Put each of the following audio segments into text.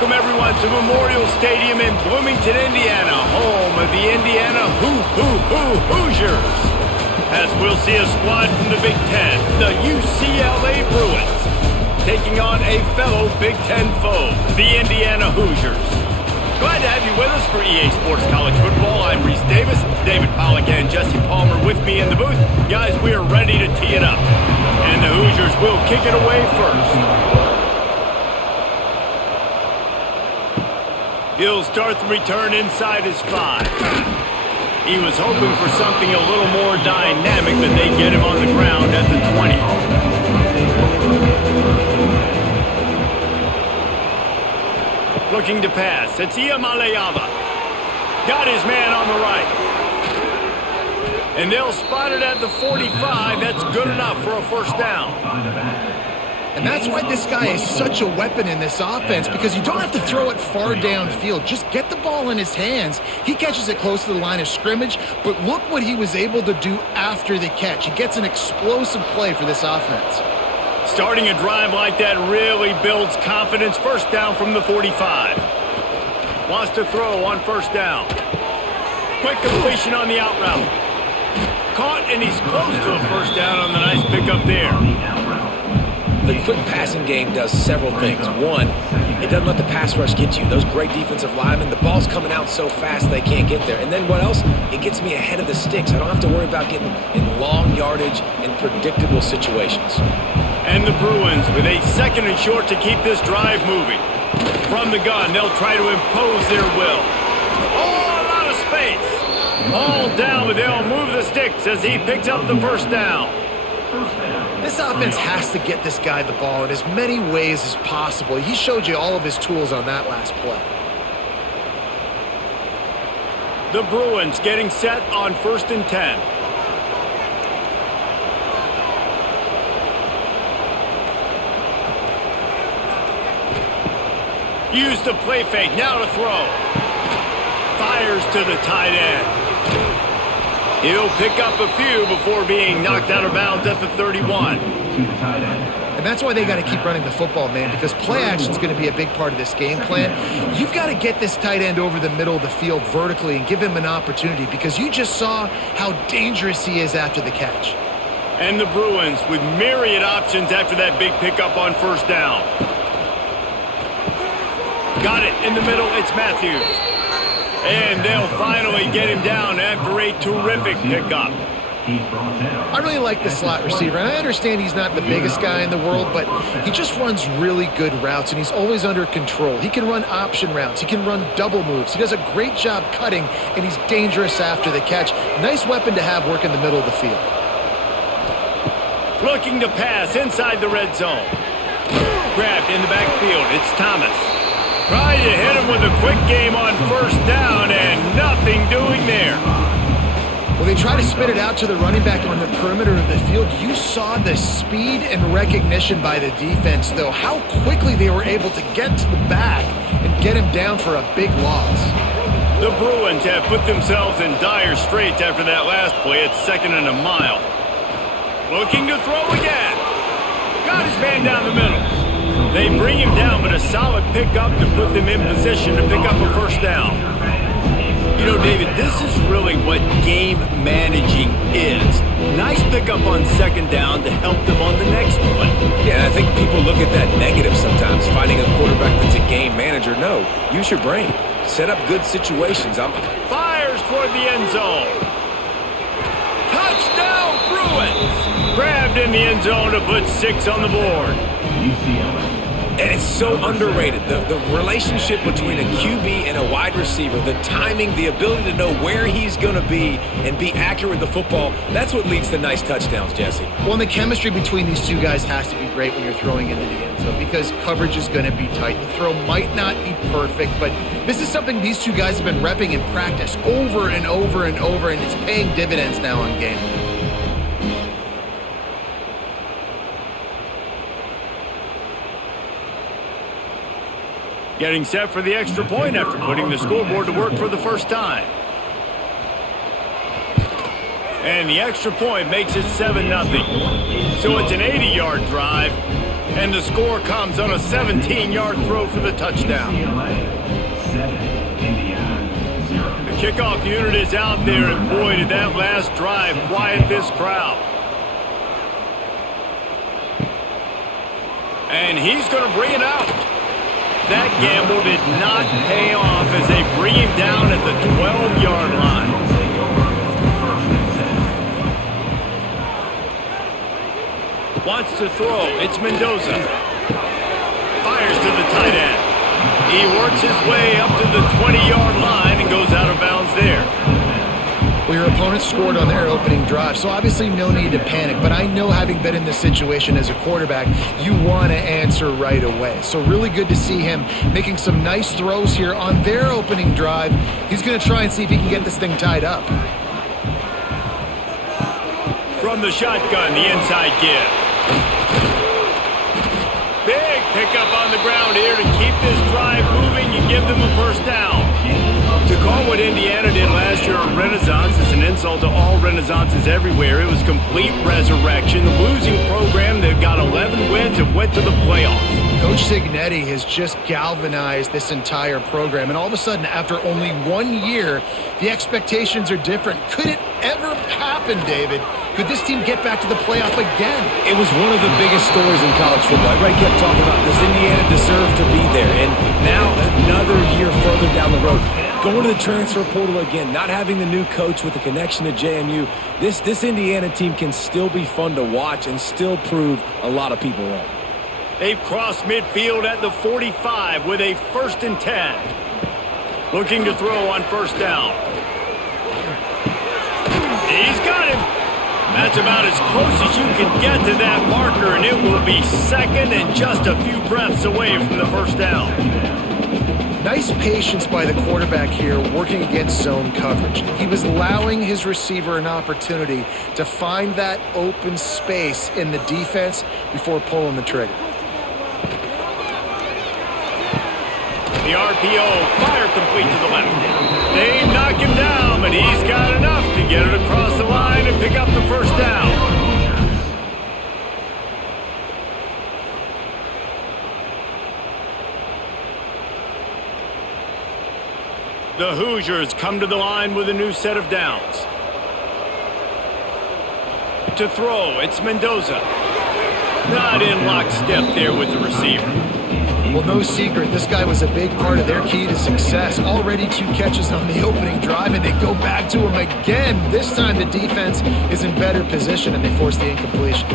Welcome, everyone, to Memorial Stadium in Bloomington, Indiana, home of the Indiana Hoosiers. As we'll see a squad from the Big Ten, the UCLA Bruins, taking on a fellow Big Ten foe, the Indiana Hoosiers. Glad to have you with us for EA Sports College Football. I'm Reese Davis, David Pollack, and Jesse Palmer with me in the booth. Guys, we are ready to tee it up. And the Hoosiers will kick it away first. He'll start the return inside his 5. He was hoping for something a little more dynamic, but they get him on the ground at the 20. Looking to pass. It's Iamaleava. Got his man on the right. And they'll spot it at the 45. That's good enough for a first down. And that's why this guy is such a weapon in this offense, because you don't have to throw it far downfield. Just get the ball in his hands. He catches it close to the line of scrimmage, but look what he was able to do after the catch. He gets an explosive play for this offense. Starting a drive like that really builds confidence. First down from the 45. Wants to throw on first down. Quick completion on the out route. Caught, and he's close to a first down on the nice pickup there. The quick passing game does several things. One, it doesn't let the pass rush get you. Those great defensive linemen, the ball's coming out so fast they can't get there. And then what else? It gets me ahead of the sticks. I don't have to worry about getting in long yardage and predictable situations. And the Bruins with a second and short to keep this drive moving. From the gun, they'll try to impose their will. Oh, a lot of space. All down, but they'll move the sticks as he picks up the first down. This offense has to get this guy the ball in as many ways as possible. He showed you all of his tools on that last play. The Bruins getting set on 1st and 10. Use the play fake, now to throw. Fires to the tight end. He'll pick up a few before being knocked out of bounds at the 31. And that's why they got to keep running the football, man, because play action is going to be a big part of this game plan. You've got to get this tight end over the middle of the field vertically and give him an opportunity, because you just saw how dangerous he is after the catch. And the Bruins with myriad options after that big pickup on first down. Got it in the middle, it's Matthews. And they'll finally get him down after a terrific pickup. I really like the slot receiver, and I understand he's not the biggest guy in the world, but he just runs really good routes, and he's always under control. He can run option routes. He can run double moves. He does a great job cutting, and he's dangerous after the catch. Nice weapon to have work in the middle of the field. Looking to pass inside the red zone. Grabbed in the backfield. It's Thomas. Trying to hit him with a quick game on first down, and nothing doing there. Well, they try to spit it out to the running back on the perimeter of the field. You saw the speed and recognition by the defense, though. How quickly they were able to get to the back and get him down for a big loss. The Bruins have put themselves in dire straits after that last play. It's 2nd and a mile. Looking to throw again. Got his man down the middle. They bring him down, but a solid pickup to put them in position to pick up a first down. You know, David, this is really what game managing is. Nice pickup on 2nd down to help them on the next play. Yeah, I think people look at that negative sometimes, finding a quarterback that's a game manager. No, use your brain. Set up good situations. Fires toward the end zone. Touchdown, Bruins! Grabbed in the end zone to put 6 on the board. And it's so underrated. The relationship between a QB and a wide receiver, the timing, the ability to know where he's going to be and be accurate with the football, that's what leads to nice touchdowns, Jesse. Well, and the chemistry between these two guys has to be great when you're throwing into the end zone, because coverage is going to be tight. The throw might not be perfect, but this is something these two guys have been repping in practice over and over and over, and it's paying dividends now on game. Getting set for the extra point after putting the scoreboard to work for the first time. And the extra point makes it 7-0. So it's an 80-yard drive. And the score comes on a 17-yard throw for the touchdown. The kickoff unit is out there, and boy, did that last drive quiet this crowd. And he's going to bring it out. That gamble did not pay off as they bring him down at the 12-yard line. Wants to throw. It's Mendoza. Fires to the tight end. He works his way up to the 20-yard line and goes out of bounds there. Well, your opponent scored on their opening drive, so obviously no need to panic. But I know, having been in this situation as a quarterback, you want to answer right away. So really good to see him making some nice throws here on their opening drive. He's going to try and see if he can get this thing tied up. From the shotgun, the inside give. Big pickup on the ground here to keep this drive moving and give them a first down. To call what Indiana did last year a renaissance is an insult to all renaissances everywhere. It was complete resurrection. The losing program that got 11 wins and went to the playoffs. Coach Signetti has just galvanized this entire program, and all of a sudden, after only 1 year, the expectations are different. Could it ever happen, David? Could this team get back to the playoff again? It was one of the biggest stories in college football. Everybody kept talking about, does Indiana deserve to be there? And now another year further down the road, going to the transfer portal again, not having the new coach with the connection to JMU, this Indiana team can still be fun to watch and still prove a lot of people wrong. They've crossed midfield at the 45 with a 1st and 10. Looking to throw on first down. He's got him. That's about as close as you can get to that marker, and it will be second and just a few breaths away from the first down. Nice patience by the quarterback here working against zone coverage. He was allowing his receiver an opportunity to find that open space in the defense before pulling the trigger. The RPO, fire complete to the left. They knock him down, but he's got enough to get it across the line and pick up the first down. The Hoosiers come to the line with a new set of downs. To throw, it's Mendoza. Not in lockstep there with the receiver. Well, no secret, this guy was a big part of their key to success. Already 2 catches on the opening drive, and they go back to him again. This time the defense is in better position, and they force the incompletion.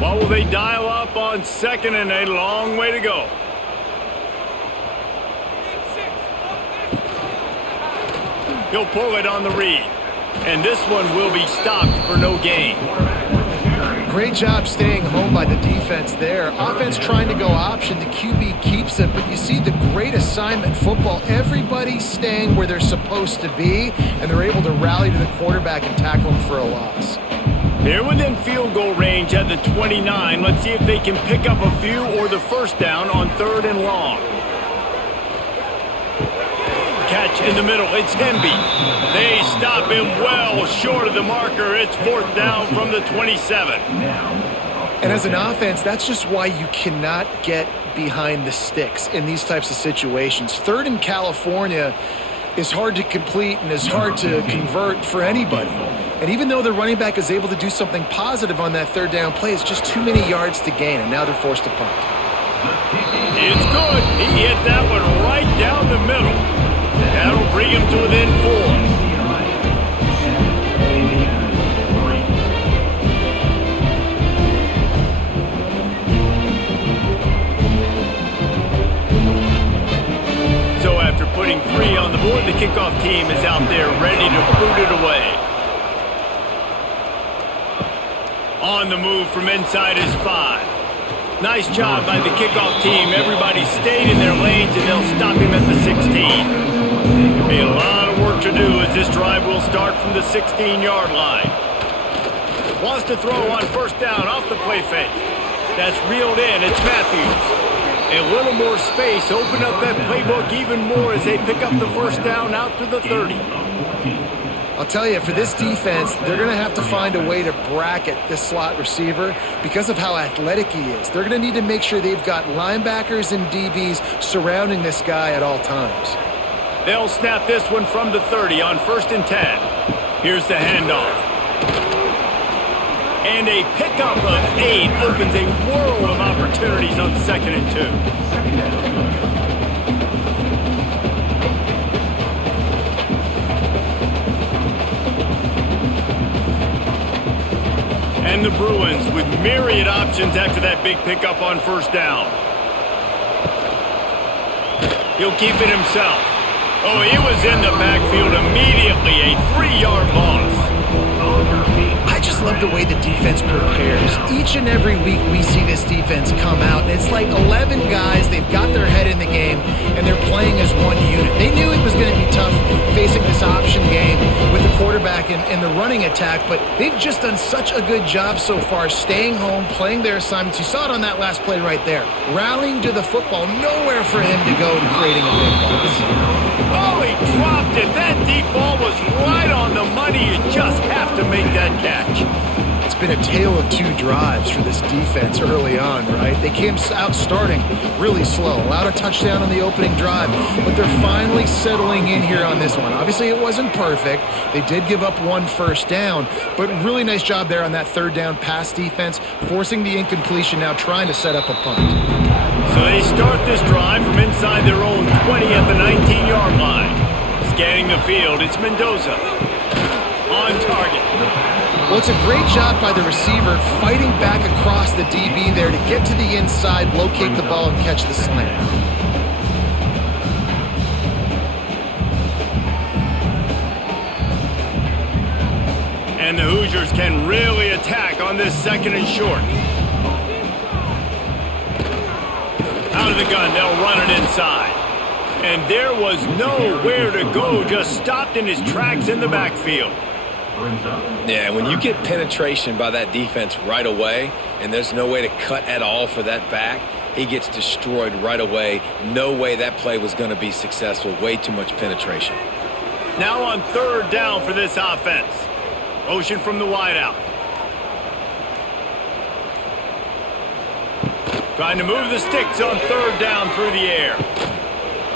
What will they dial up on second, and a long way to go? He'll pull it on the read, and this one will be stopped for no gain. Great job staying home by the defense there. Offense trying to go option. The QB keeps it, but you see the great assignment football. Everybody's staying where they're supposed to be, and they're able to rally to the quarterback and tackle him for a loss. They're within field goal range at the 29. Let's see if they can pick up a few or the first down on 3rd and long. Catch in the middle, it's Hemby. They stop him well short of the marker. It's 4th down from the 27. And as an offense, that's just why you cannot get behind the sticks in these types of situations. 3rd in California is hard to complete and is hard to convert for anybody. And even though the running back is able to do something positive on that 3rd down play, it's just too many yards to gain, and now they're forced to punt. It's good. He hit that one right down the middle. That'll bring him to within 4. So after putting 3 on the board, the kickoff team is out there ready to boot it away. On the move from inside is 5. Nice job by the kickoff team. Everybody stayed in their lanes, and they'll stop him at the 16. A lot of work to do as this drive will start from the 16-yard line. Wants to throw on first down off the play fake. That's reeled in. It's Matthews. A little more space. Open up that playbook even more as they pick up the first down out to the 30. I'll tell you, for this defense, they're going to have to find a way to bracket this slot receiver because of how athletic he is. They're going to need to make sure they've got linebackers and DBs surrounding this guy at all times. They'll snap this one from the 30 on 1st and 10. Here's the handoff. And a pickup of 8 opens a world of opportunities on 2nd and 2. And the Bruins with myriad options after that big pickup on 1st down. He'll keep it himself. Oh, he was in the backfield immediately. A 3-yard loss. I just love the way the defense prepares. Each and every week we see this defense come out, and it's like 11 guys. They've got their head in the game, and they're playing as one unit. They knew it was going to be tough facing this option game with the quarterback and the running attack, but they've just done such a good job so far staying home, playing their assignments. You saw it on that last play right there. Rallying to the football, nowhere for him to go and creating a big loss. Oh, he dropped it. That deep ball was right on the money. You just have to make that catch. It's been a tale of 2 drives for this defense early on, right? They came out starting really slow, allowed a touchdown on the opening drive, but they're finally settling in here on this one. Obviously, it wasn't perfect. They did give up 1 first down, but really nice job there on that 3rd down pass defense, forcing the incompletion, now trying to set up a punt. So they start this drive from inside their own 20 at the 19-yard line. Scanning the field, it's Mendoza. On target. Well, it's a great job by the receiver fighting back across the DB there to get to the inside, locate the ball, and catch the slant. And the Hoosiers can really attack on this 2nd and short. Out of the gun, they'll run it inside. And there was nowhere to go, just stopped in his tracks in the backfield. Yeah, when you get penetration by that defense right away, and there's no way to cut at all for that back, he gets destroyed right away. No way that play was going to be successful. Way too much penetration. Now on 3rd down for this offense. Motion from the wideout. Trying to move the sticks on 3rd down through the air.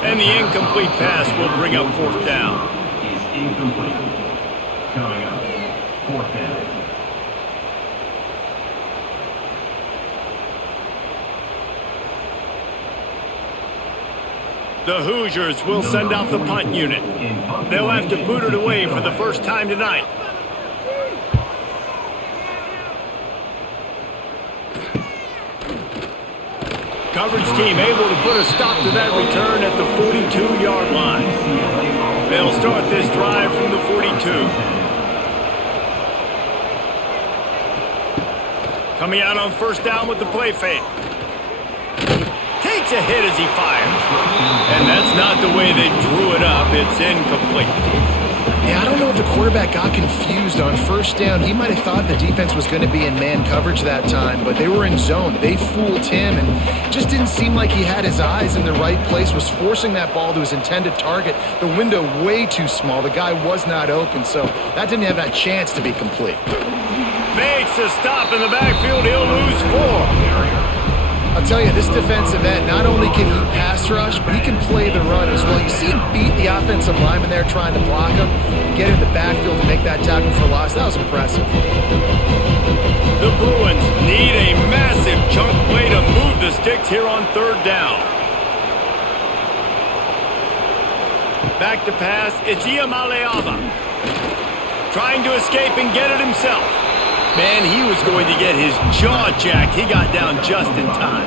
And the incomplete pass will bring up 4th down. Is incomplete. Coming up, 4th down. The Hoosiers will send out the punt unit. They'll have to boot it away for the first time tonight. Coverage team able to put a stop to that return at the 42-yard line. They'll start this drive from the 42. Coming out on 1st down with the play fake. Takes a hit as he fires. And that's not the way they drew it up. It's incomplete. Yeah, I don't know if the quarterback got confused on 1st down. He might have thought the defense was going to be in man coverage that time, but they were in zone. They fooled him and just didn't seem like he had his eyes in the right place, was forcing that ball to his intended target. The window way too small. The guy was not open, so that didn't have that chance to be complete. Makes a stop in the backfield. He'll lose 4. I'll tell you, this defensive end, not only can he pass rush, but he can play the run as well. You see him beat the offensive lineman there trying to block him and get in the backfield to make that tackle for loss. That was impressive. The Bruins need a massive chunk play to move the sticks here on 3rd down. Back to pass, it's Iamaleava. Trying to escape and get it himself. Man, he was going to get his jaw jacked. He got down just in time.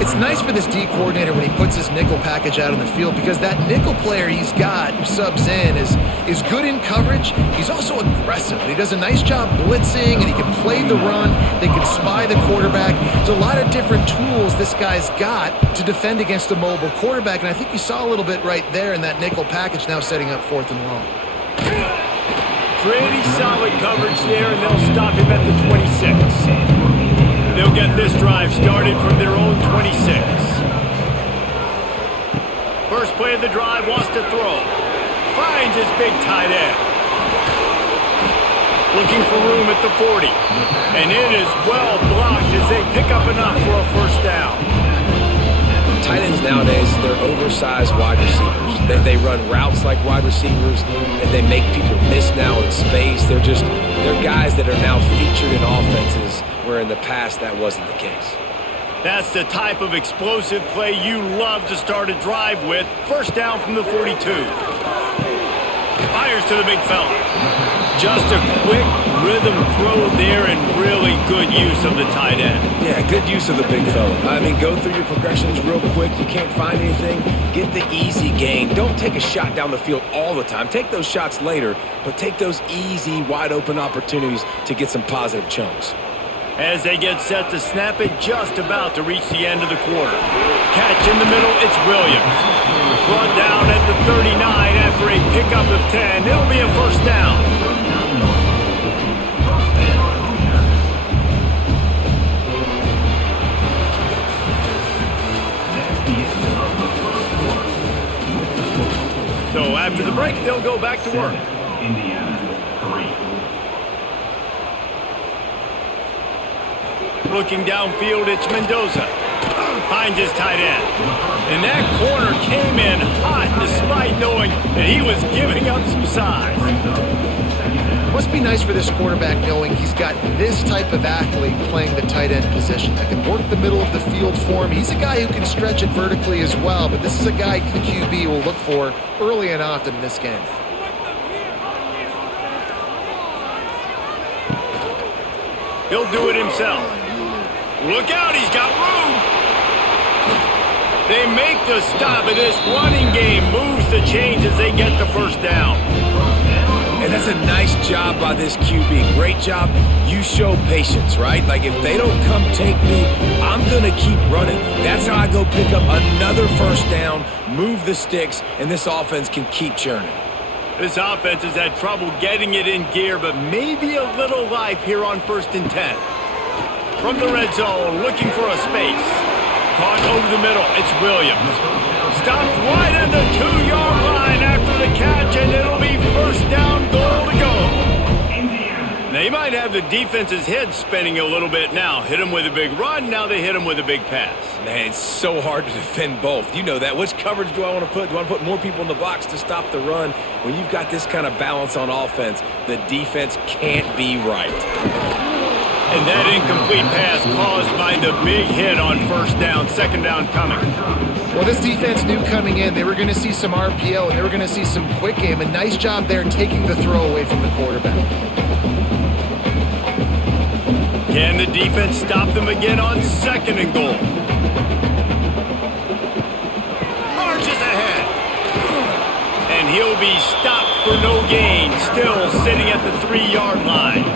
It's nice for this D coordinator when he puts his nickel package out on the field because that nickel player he's got who subs in is good in coverage. He's also aggressive. And he does a nice job blitzing, and he can play the run. They can spy the quarterback. There's a lot of different tools this guy's got to defend against a mobile quarterback, and I think you saw a little bit right there in that nickel package now setting up 4th and long. Pretty solid coverage there, and they'll stop him at the 26. They'll get this drive started from their own 26. First play of the drive, wants to throw. Finds his big tight end. looking for room at the 40. And it is well blocked as they pick up enough for a first down. Tight ends nowadays, they're oversized wide receivers. They run routes like wide receivers, and they make people miss now in space. They're guys that are now featured in offenses where in the past that wasn't the case. That's the type of explosive play you love to start a drive with. First down from the 42. Fires to the big fella. Just a quick rhythm throw there and really good use of the tight end. Yeah, good use of the big fella. I mean, go through your progressions real quick. You can't find anything. Get the easy gain. Don't take a shot down the field all the time. Take those shots later, but take those easy, wide-open opportunities to get some positive chunks. As they get set to snap it, just about to reach the end of the quarter. Catch in the middle, it's Williams. Brought down at the 39 after a pickup of 10. It'll be a first down. So after the break, they'll go back to work. Indiana 3. Looking downfield, it's Mendoza. Finds his tight end. And that corner came in hot despite knowing that he was giving up some size. It must be nice for this quarterback knowing he's got this type of athlete playing the tight end position that can work the middle of the field for him. He's a guy who can stretch it vertically as well, but this is a guy the QB will look for early and often in this game. He'll do it himself. Look out, he's got room. They make the stop, and this running game moves the chains as they get the first down. And that's a nice job by this QB. Great job. You show patience, right? Like, if they don't come take me, I'm going to keep running. That's how I go pick up another first down, move the sticks, and this offense can keep churning. This offense has had trouble getting it in gear, but maybe a little life here on 1st and 10. From the red zone, looking for a space. Caught over the middle, it's Williams. Stopped right at the 2-yard line after the catch, and it'll be first down, goal to go. They might have the defense's head spinning a little bit now. Hit them with a big run, now they hit them with a big pass. Man, it's so hard to defend both. You know that. Which coverage do I want to put? Do I want to put more people in the box to stop the run? When you've got this kind of balance on offense, the defense can't be right. And that incomplete pass caused by the big hit on first down, second down coming. Well, this defense knew coming in they were going to see some RPO and they were going to see some quick game. A nice job there taking the throw away from the quarterback. Can the defense stop them again on 2nd and goal? Marches ahead. And he'll be stopped for no gain, still sitting at the 3-yard line.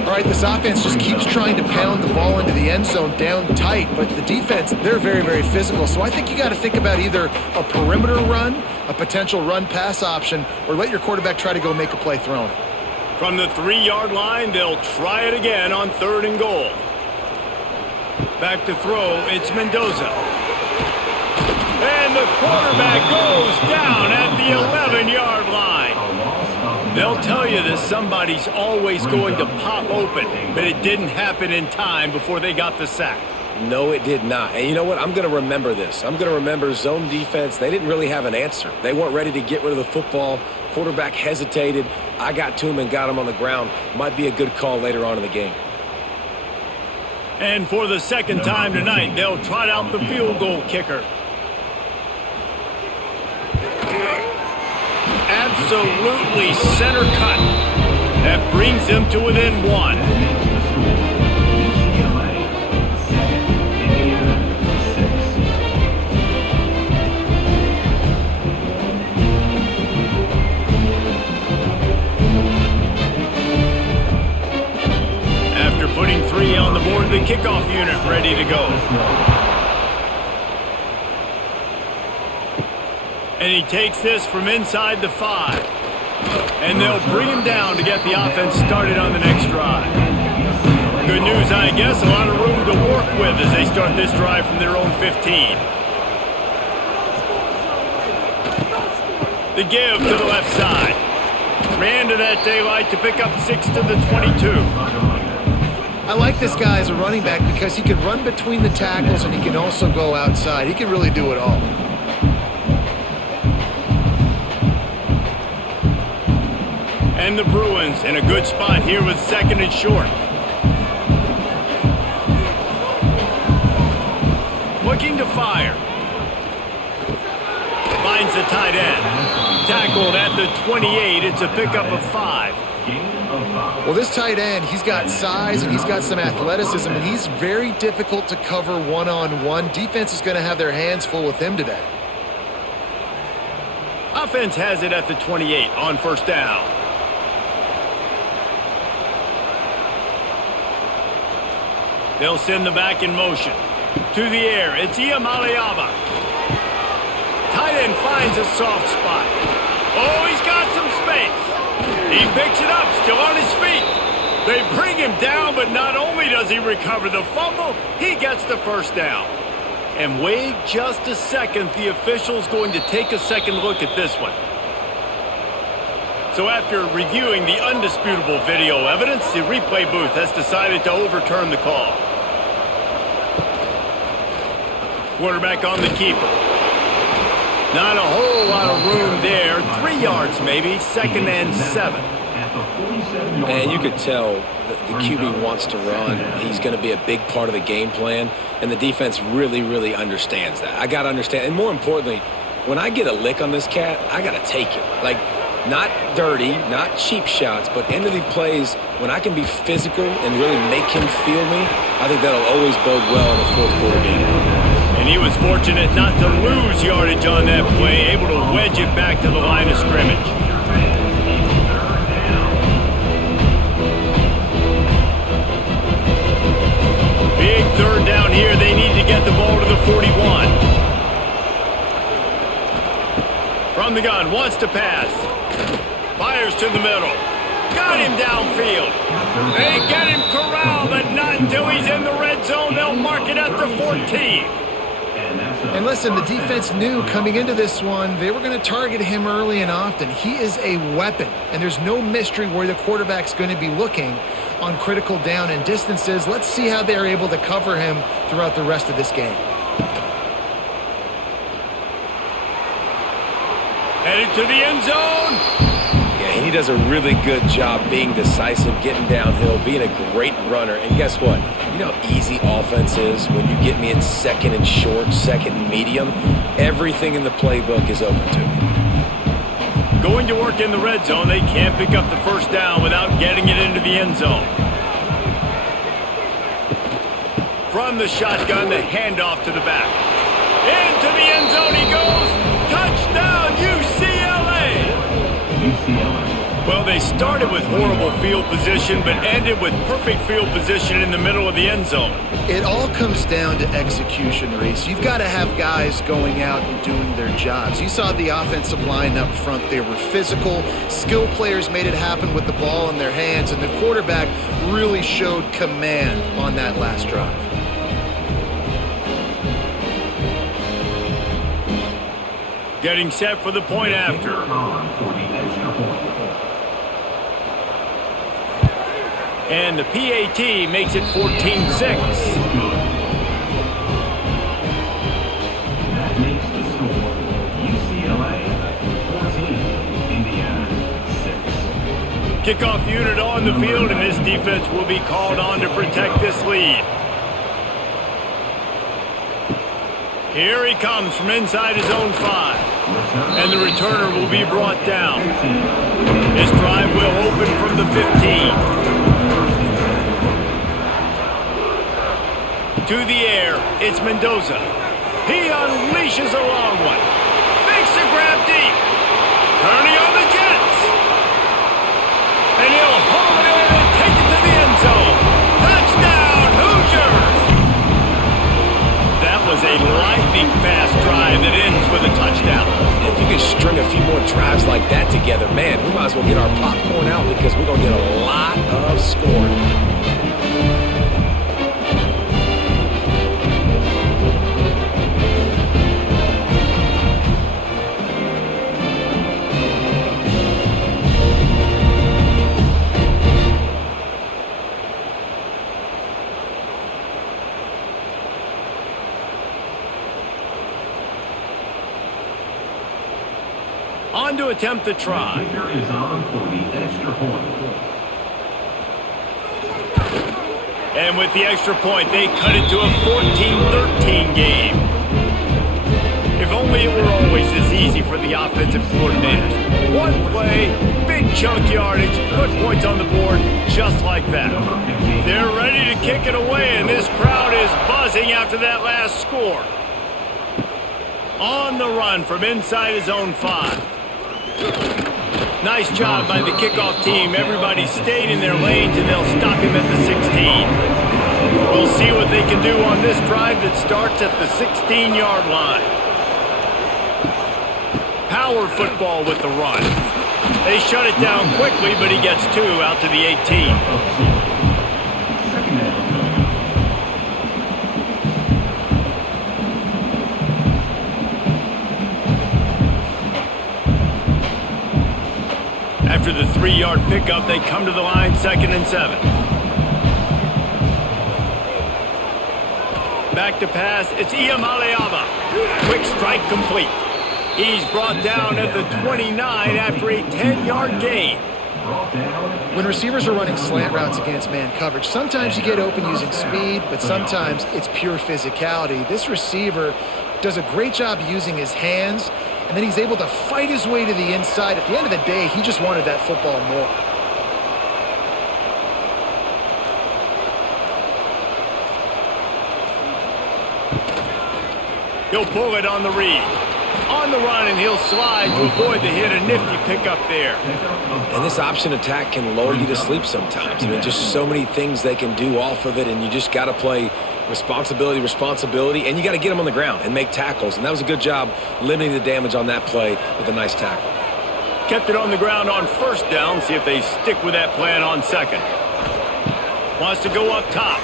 All right, this offense just keeps trying to pound the ball into the end zone down tight, but the defense, they're very, very physical. So I think you got to think about either a perimeter run, a potential run-pass option, or let your quarterback try to go make a play throwing. From the 3-yard line, they'll try it again on 3rd and goal. Back to throw, it's Mendoza. And the quarterback goes down at the 11-yard line. They'll tell you that somebody's always going to pop open, but it didn't happen in time before they got the sack. No, it did not. And you know what? I'm going to remember this. I'm going to remember zone defense. They didn't really have an answer. They weren't ready to get rid of the football. Quarterback hesitated. I got to him and got him on the ground. Might be a good call later on in the game. And for the second time tonight, they'll trot out the field goal kicker. Absolutely center cut. That brings them to within 1. After putting 3 on the board, the kickoff unit ready to go. And he takes this from inside the 5. And they'll bring him down to get the offense started on the next drive. Good news, I guess, a lot of room to work with as they start this drive from their own 15. The give to the left side. Ran to that daylight to pick up 6 to the 22. I like this guy as a running back because he can run between the tackles and he can also go outside. He can really do it all. And the Bruins in a good spot here with 2nd and short. Looking to fire. Finds the tight end. Tackled at the 28. It's a pickup of 5. Well, this tight end, he's got size and he's got some athleticism, and he's very difficult to cover one-on-one. Defense is going to have their hands full with him today. Offense has it at the 28 on 1st down. They'll send the back in motion. To the air, it's Iamaleava. Tight end finds a soft spot. Oh, he's got some space. He picks it up, still on his feet. They bring him down, but not only does he recover the fumble, he gets the 1st down. And wait just a second, the official's going to take a second look at this one. So after reviewing the undisputable video evidence, the replay booth has decided to overturn the call. Quarterback on the keeper. Not a whole lot of room there. 3 yards maybe. 2nd and 7. And you could tell the QB wants to run. He's going to be a big part of the game plan. And the defense really, really understands that. I got to understand. And more importantly, when I get a lick on this cat, I got to take it. Like, not dirty, not cheap shots, but end of the plays, when I can be physical and really make him feel me, I think that'll always bode well in a 4th quarter game. And he was fortunate not to lose yardage on that play, able to wedge it back to the line of scrimmage. Big 3rd down here. They need to get the ball to the 41. From the gun, wants to pass. Fires to the middle. Got him downfield. They get him corralled, but not until he's in the red zone. They'll mark it at the 14. And listen, the defense knew coming into this one, they were going to target him early and often. He is a weapon, and there's no mystery where the quarterback's going to be looking on critical down and distances. Let's see how they're able to cover him throughout the rest of this game. Headed to the end zone. Yeah, he does a really good job being decisive, getting downhill, being a great runner. And guess what? You know how easy offense is when you get me in 2nd and short, 2nd and medium? Everything in the playbook is open to me. Going to work in the red zone. They can't pick up the 1st down without getting it into the end zone. From the shotgun, the handoff to the back. Into the end zone he goes. Touchdown, UCLA! Well, they started with horrible field position, but ended with perfect field position in the middle of the end zone. It all comes down to execution, Reese. You've got to have guys going out and doing their jobs. You saw the offensive line up front. They were physical. Skill players made it happen with the ball in their hands, and the quarterback really showed command on that last drive. Getting set for the point after. And the PAT makes it 14-6. That makes the score UCLA 14, Indiana 6. Kickoff unit on the field, and this defense will be called on to protect this lead. Here he comes from inside his own 5. And the returner will be brought down. This drive will open from the 15. To the air, it's Mendoza. He unleashes a long one. Makes the grab deep. Turning on the Jets. And he'll haul it in and take it to the end zone. Touchdown, Hoosiers! That was a lightning-fast drive that ends with a touchdown. If you could string a few more drives like that together, man, we might as well get our popcorn out because we're going to get a lot of scoring. On to attempt the try. Kicker is on for the extra point. And with the extra point, they cut it to a 14-13 game. If only it were always this easy for the offensive coordinators. One play, big chunk yardage, put points on the board just like that. They're ready to kick it away, and this crowd is buzzing after that last score. On the run from inside his own 5. Nice job by the kickoff team. Everybody stayed in their lanes, and they'll stop him at the 16. We'll see what they can do on this drive that starts at the 16-yard line. Power football with the run. They shut it down quickly, but he gets 2 out to the 18. After the 3-yard pickup, they come to the line 2nd and 7. Back to pass, it's Iamaleava. Quick strike complete. He's brought down at the 29 after a 10-yard gain. When receivers are running slant routes against man coverage, sometimes you get open using speed, but sometimes it's pure physicality. This receiver does a great job using his hands, and then he's able to fight his way to the inside. At the end of the day, he just wanted that football more. He'll pull it on the read. On the run, and he'll slide to avoid the hit. A nifty pickup there. And this option attack can lull you to sleep sometimes. I mean, just so many things they can do off of it, and you just got to play responsibility, and you got to get them on the ground and make tackles. And that was a good job limiting the damage on that play with a nice tackle. Kept it on the ground on 1st down. See if they stick with that plan on 2nd. Wants to go up top.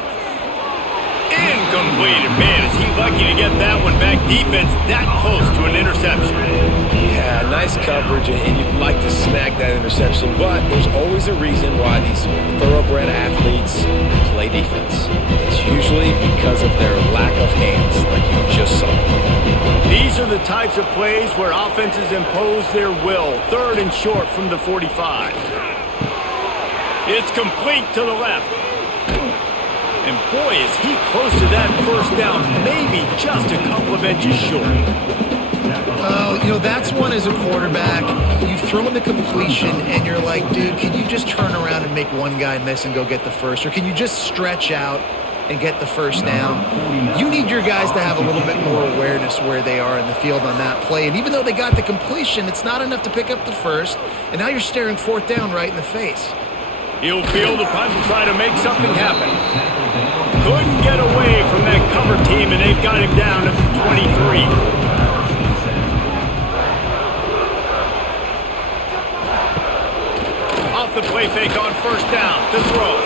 Incomplete. Man, is he lucky to get that one back. Defense that close to an interception. Yeah, nice coverage, and you'd like to snag that interception, but there's always a reason why these thoroughbred athletes play defense. It's usually because of their lack of hands, like you just saw. These are the types of plays where offenses impose their will. 3rd and short from the 45. It's complete to the left. And boy, is he close to that 1st down, maybe just a couple of inches short. Oh, you know, that's one as a quarterback. You've thrown the completion, and you're like, dude, can you just turn around and make one guy miss and go get the first? Or can you just stretch out and get the 1st down? You need your guys to have a little bit more awareness where they are in the field on that play. And even though they got the completion, it's not enough to pick up the 1st. And now you're staring 4th down right in the face. He'll field the punt and try to make something happen. Couldn't get away from that cover team, and they've got him down at the 23. Off the play fake on 1st down to throw.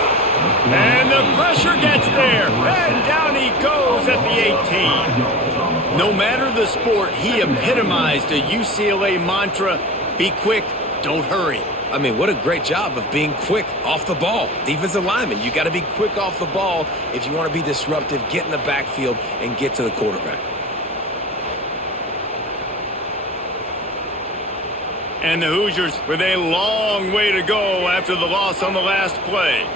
And the pressure gets there. And down he goes at the 18. No matter the sport, he epitomized a UCLA mantra, be quick, don't hurry. I mean, what a great job of being quick off the ball. Defensive lineman, you got to be quick off the ball if you want to be disruptive, get in the backfield, and get to the quarterback. And the Hoosiers with a long way to go after the loss on the last play.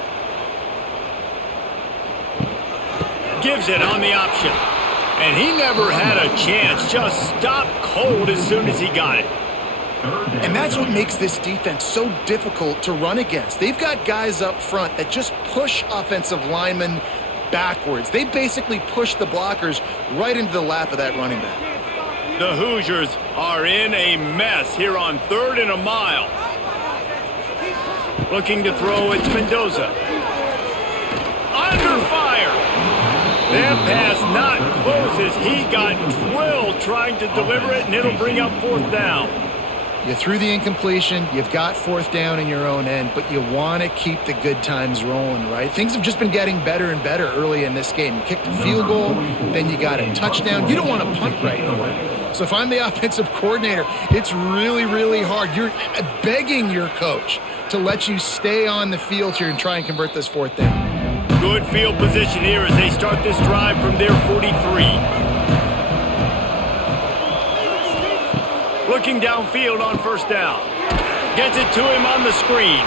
Gives it on the option. And he never had a chance, just stopped cold as soon as he got it. And that's what makes this defense so difficult to run against. They've got guys up front that just push offensive linemen backwards. They basically push the blockers right into the lap of that running back. The Hoosiers are in a mess here on 3rd and a mile. Looking to throw, it's Mendoza. Under fire. That pass not close as he got drilled trying to deliver it, and it'll bring up 4th down. You threw the incompletion, you've got 4th down in your own end, but you want to keep the good times rolling, right? Things have just been getting better and better early in this game. You kicked a field goal, then you got a touchdown. You don't want to punt right now. So if I'm the offensive coordinator, it's really, really hard. You're begging your coach to let you stay on the field here and try and convert this 4th down. Good field position here as they start this drive from their 43. Looking downfield on first down. Gets it to him on the screen.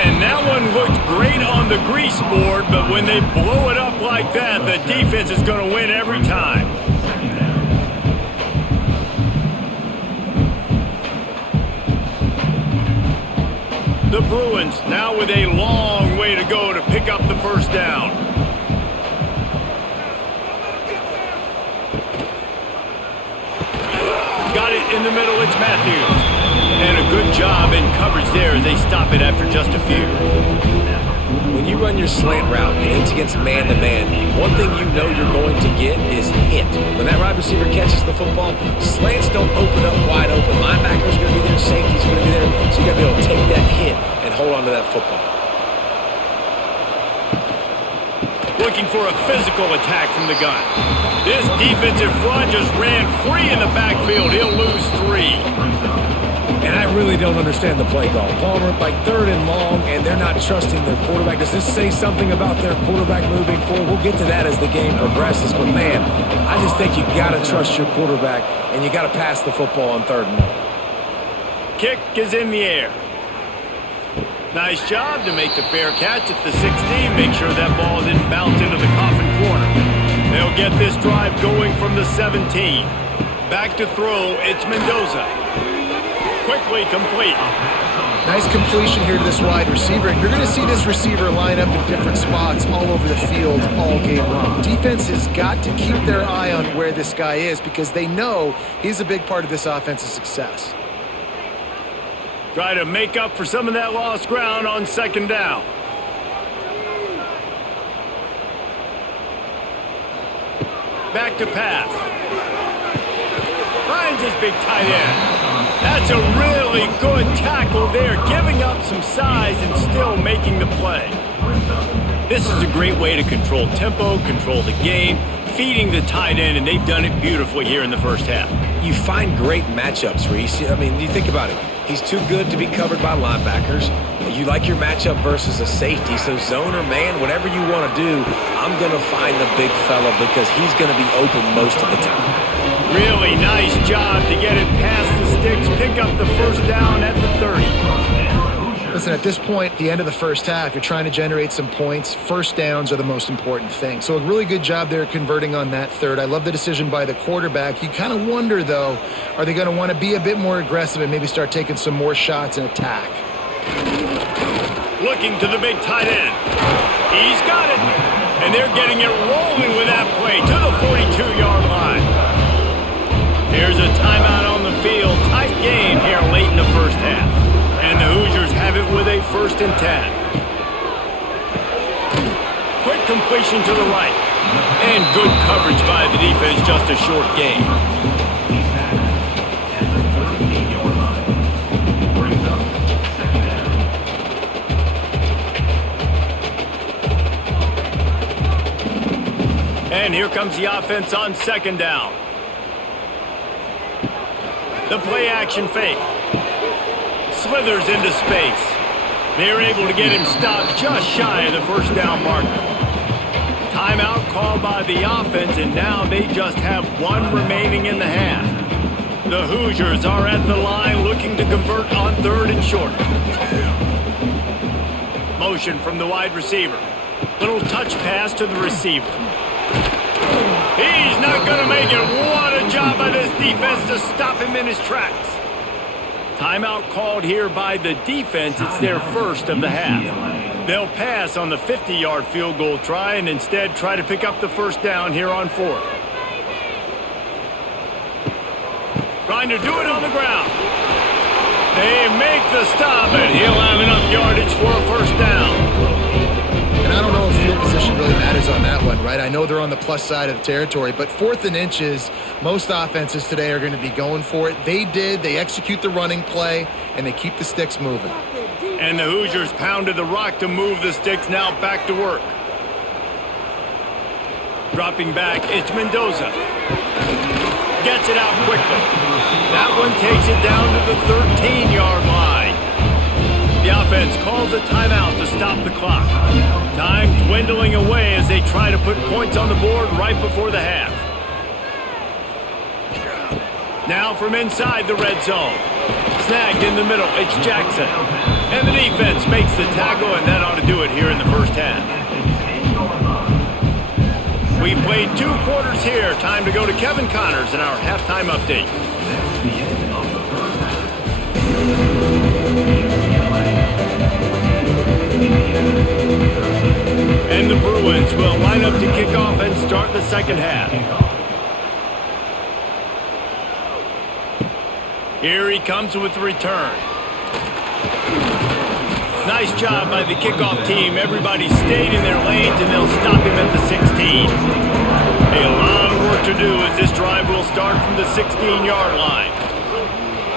And that one looked great on the grease board, but when they blow it up like that, the defense is going to win every time. The Bruins now with a long way to go to pick up the first down. Got it in the middle, it's Matthews. And a good job in coverage there as they stop it after just a few. When you run your slant route and it's against man-to-man, one thing you know you're going to get is hit. When that wide receiver catches the football, slants don't open up wide open. Linebacker's going to be there, safety's going to be there, so you got to be able to take that hit and hold on to that football. Looking for a physical attack from the gun. This defensive front just ran free in the backfield. He'll lose 3. And I really don't understand the play call. Palmer, like 3rd and long, and they're not trusting their quarterback. Does this say something about their quarterback moving forward? We'll get to that as the game progresses. But, man, I just think you got to trust your quarterback, and you got to pass the football on 3rd and long. Kick is in the air. Nice job to make the fair catch at the 16. Make sure that ball didn't bounce into the coffin corner. They'll get this drive going from the 17. Back to throw, it's Mendoza. Quickly complete. Nice completion here to this wide receiver. And you're going to see this receiver line up in different spots all over the field all game long. Defense has got to keep their eye on where this guy is because they know he's a big part of this offense's success. Try to make up for some of that lost ground on 2nd down. Back to pass. Finds his big tight end. That's a really good tackle there, giving up some size and still making the play. This is a great way to control tempo, control the game, feeding the tight end, and they've done it beautifully here in the first half. You find great matchups, Reese. I mean, you think about it. He's too good to be covered by linebackers. You like your matchup versus a safety, so zone or man, whatever you want to do, I'm going to find the big fella because he's going to be open most of the time. Really nice job to get it past the sticks, pick up the first down at the 30. Listen, at this point, at the end of the first half, you're trying to generate some points. First downs are the most important thing. So a really good job there converting on that 3rd. I love the decision by the quarterback. You kind of wonder, though, are they going to want to be a bit more aggressive and maybe start taking some more shots and attack? Looking to the big tight end. He's got it. And they're getting it rolling with that play to the 42-yard line. Here's a timeout on the field. Tight game here late in the first half. And the Hoosiers have it with a 1st and 10. Quick completion to the right. And good coverage by the defense, just a short gain. And here comes the offense on 2nd down. The play action fake. Slithers into space. They're able to get him stopped just shy of the first down marker. Timeout called by the offense, and now they just have 1 remaining in the half. The Hoosiers are at the line looking to convert on 3rd and short. Motion from the wide receiver. Little touch pass to the receiver. He's not going to make it. What a job by this defense to stop him in his tracks. Timeout called here by the defense. It's their 1st of the half. They'll pass on the 50-yard field goal try and instead try to pick up the first down here on 4th. Trying to do it on the ground. They make the stop, and he'll have enough yardage for a first down. And I don't know if field position really matters on that one, right? I know they're on the plus side of the territory, but 4th and inches, most offenses today are going to be going for it. They did. They execute the running play, and they keep the sticks moving. And the Hoosiers pounded the rock to move the sticks. Now back to work. Dropping back, it's Mendoza. Gets it out quickly. That one takes it down to the 13-yard line. The offense calls a timeout to stop the clock. Time dwindling away as they try to put points on the board right before the half. Now from inside the red zone. Snagged in the middle, it's Jackson. And the defense makes the tackle, and that ought to do it here in the first half. We've played 2 quarters here. Time to go to Kevin Connors in our halftime update. And the Bruins will line up to kick off and start the second half. Here he comes with the return. Nice job by the kickoff team. Everybody stayed in their lanes, and they'll stop him at the 16. A lot of work to do as this drive will start from the 16-yard line.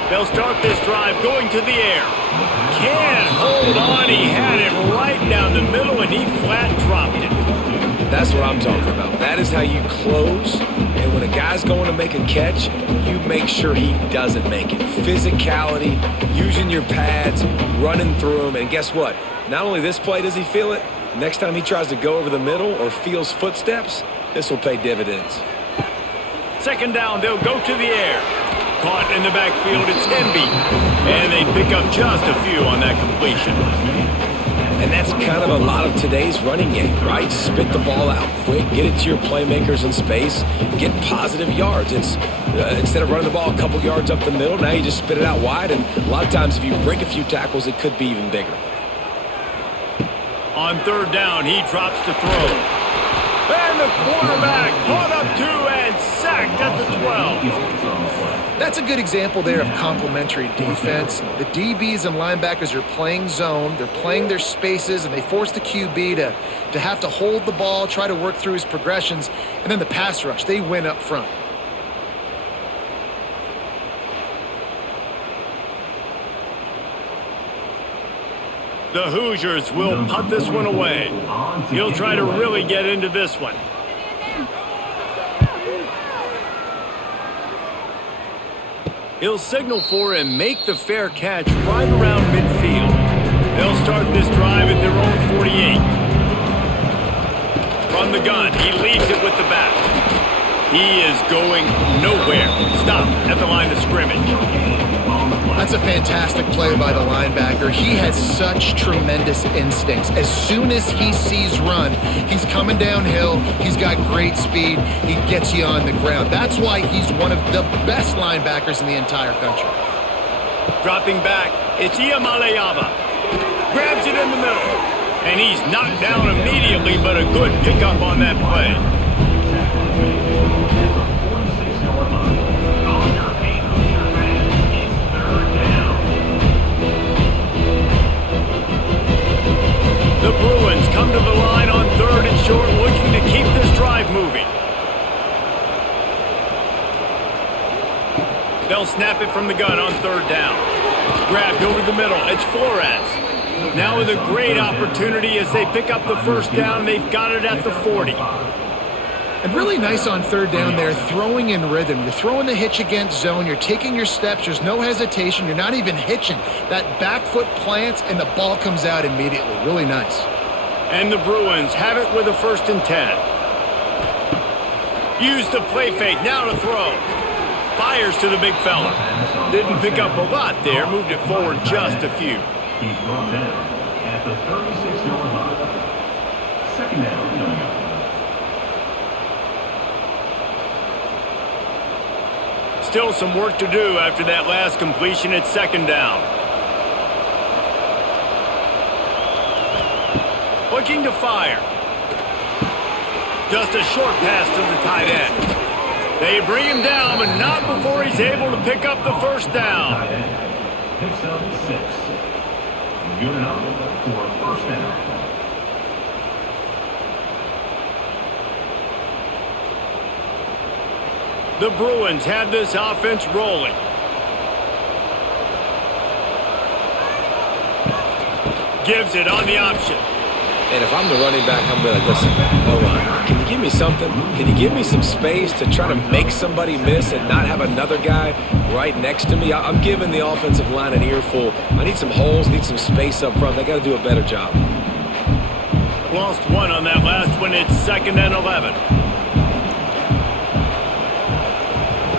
They'll start this drive going to the air. Can't hold on. He had it right down the middle, and he flat dropped it. That's what I'm talking about. That is how you close. And when a guy's going to make a catch, you make sure he doesn't make it. Physicality, using your pads, running through them. And guess what? Not only this play does he feel it, next time he tries to go over the middle or feels footsteps, this will pay dividends. Second down, they'll go to the air. Caught in the backfield, it's Enby. And they pick up just a few on that completion. And that's kind of a lot of today's running game, right? Spit the ball out quick, get it to your playmakers in space, get positive yards. It's instead of running the ball a couple yards up the middle, now you just spit it out wide. And a lot of times if you break a few tackles, it could be even bigger. On third down, he drops to throw. And the quarterback caught up 2 and sacked at the 12. That's a good example there of complementary defense. The DBs and linebackers are playing zone, they're playing their spaces, and they force the QB to have to hold the ball, try to work through his progressions, and then the pass rush, they win up front. The Hoosiers will punt this one away. He'll try to really get into this one. He'll signal for and make the fair catch right around midfield. They'll start this drive at their own 48. From the gun, he leaves it with the back. He is going nowhere. Stop at the line of scrimmage. That's a fantastic play by the linebacker. He has such tremendous instincts. As soon as he sees run, he's coming downhill. He's got great speed. He gets you on the ground. That's why he's one of the best linebackers in the entire country. Dropping back, it's Iamaleava. Grabs it in the middle. And he's knocked down immediately, but a good pickup on that play. The Bruins come to the line on third and short, looking to keep this drive moving. They'll snap it from the gun on third down. Grabbed over the middle, it's Flores. Now with a great opportunity as they pick up the first down, they've got it at the 40. And really nice on third down there, throwing in rhythm. You're throwing the hitch against zone. You're taking your steps. There's no hesitation. You're not even hitching. That back foot plants, and the ball comes out immediately. Really nice. And the Bruins have it with a 1st and 10. Use the play fake, now to throw. Fires to the big fella. Didn't pick up a lot there, moved it forward just a few. He's brought down at the 36-yard line. Second down coming up. Still some work to do after that last completion at second down. Looking to fire. Just a short pass to the tight end. They bring him down, but not before he's able to pick up the first down. Picks up 6. Good enough for a first down. The Bruins have this offense rolling. Gives it on the option. And if I'm the running back, I'm going to be like, listen, hold on. Can you give me something? Can you give me some space to try to make somebody miss and not have another guy right next to me? I'm giving the offensive line an earful. I need some holes, need some space up front. They got to do a better job. Lost one on that last one. It's 2nd and 11.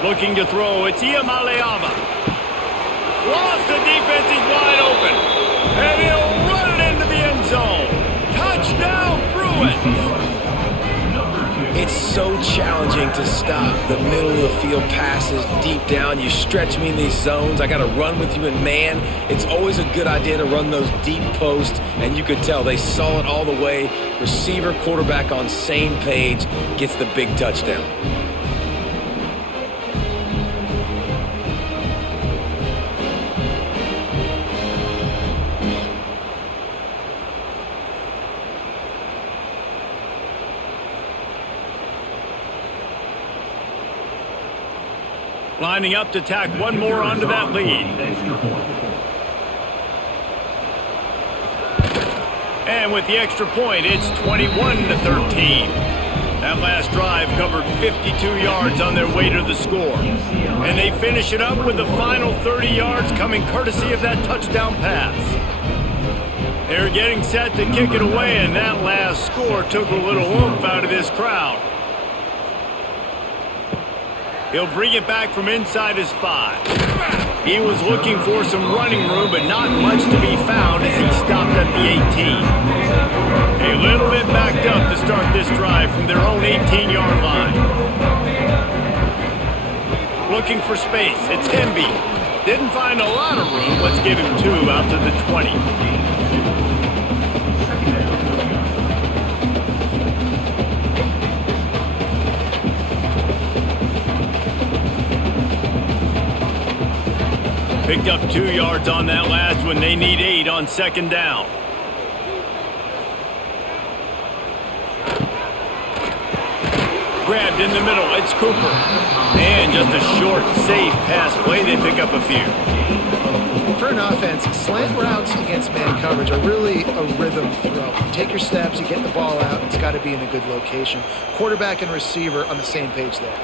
Looking to throw, it's Iamaleava. Lost the defense, he's wide open. And he'll run it into the end zone. Touchdown, Bruins! It's so challenging to stop the middle of the field passes deep down. You stretch me in these zones. I got to run with you in man. It's always a good idea to run those deep posts, and you could tell they saw it all the way. Receiver, quarterback on same page, gets the big touchdown. Lining up to tack one more onto that lead. And with the extra point, it's 21-13. That last drive covered 52 yards on their way to the score. And they finish it up with the final 30 yards coming courtesy of that touchdown pass. They're getting set to kick it away, and that last score took a little oomph out of this crowd. He'll bring it back from inside his 5. He was looking for some running room, but not much to be found as he stopped at the 18. A little bit backed up to start this drive from their own 18-yard line. Looking for space, it's Hemby. Didn't find a lot of room. Let's give him 2 out to the 20. Picked up 2 yards on that last one. They need 8 on second down. Grabbed in the middle. It's Cooper. And just a short, safe pass play. They pick up a few. For an offense, slant routes against man coverage are really a rhythm throw. You take your steps, you get the ball out. It's got to be in a good location. Quarterback and receiver on the same page there.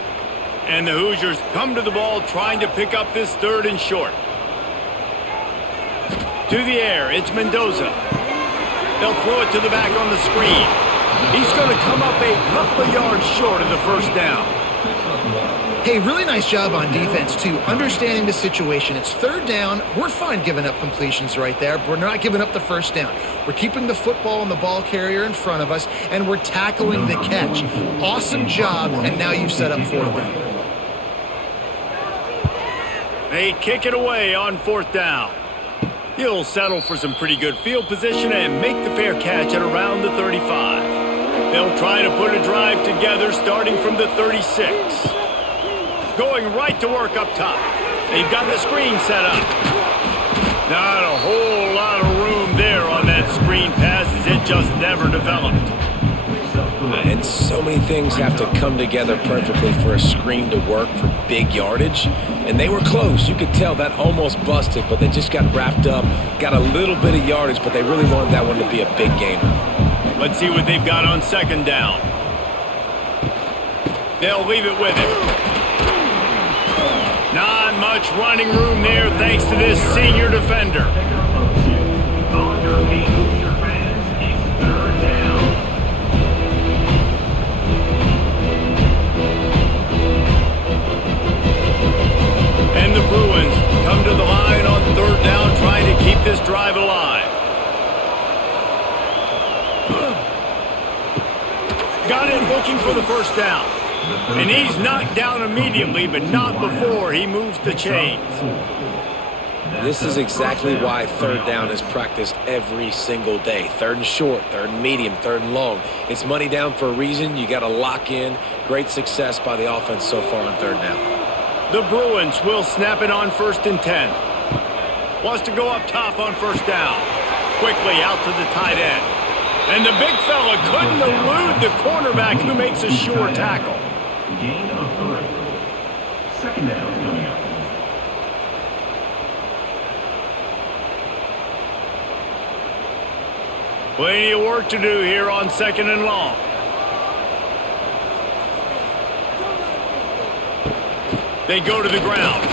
And the Hoosiers come to the ball trying to pick up this 3rd and short. To the air, it's Mendoza. They'll throw it to the back on the screen. He's going to come up a couple of yards short of the first down. Hey, really nice job on defense, too, understanding the situation. It's 3rd down. We're fine giving up completions right there. We're not giving up the first down. We're keeping the football and the ball carrier in front of us, and we're tackling the catch. Awesome job, and now you've set up 4th down. They kick it away on 4th down. He'll settle for some pretty good field position and make the fair catch at around the 35. They'll try to put a drive together starting from the 36. Going right to work up top. They've got the screen set up. Not a whole lot of room there on that screen pass as it just never developed. And so many things have to come together perfectly for a screen to work for big yardage. And they were close. You could tell that almost busted, but they just got wrapped up, got a little bit of yardage, but they really wanted that one to be a big gainer. Let's see what they've got on second down. They'll leave it with him. Not much running room there thanks to this senior defender. And the Bruins come to the line on 3rd down, trying to keep this drive alive. Got it looking for the first down. And he's knocked down immediately, but not before he moves the chains. This is exactly why 3rd down is practiced every single day. 3rd and short, 3rd and medium, 3rd and long. It's money down for a reason. You got to lock in. Great success by the offense so far on 3rd down. The Bruins will snap it on 1st and 10. Wants to go up top on 1st down. Quickly out to the tight end. And the big fella couldn't elude the cornerback who makes a sure tackle. Gain of 3. Second down coming up. Plenty of work to do here on 2nd and long. They go to the ground.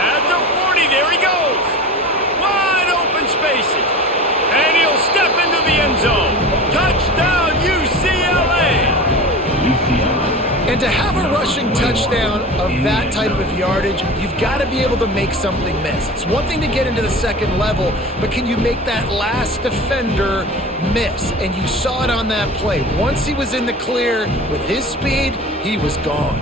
At the 40, there he goes. Wide open spaces. And he'll step into the end zone. Touchdown, UCLA. And to have a rushing touchdown of that type of yardage, you've got to be able to make something miss. It's one thing to get into the second level, but can you make that last defender miss? And you saw it on that play. Once he was in the clear with his speed, he was gone.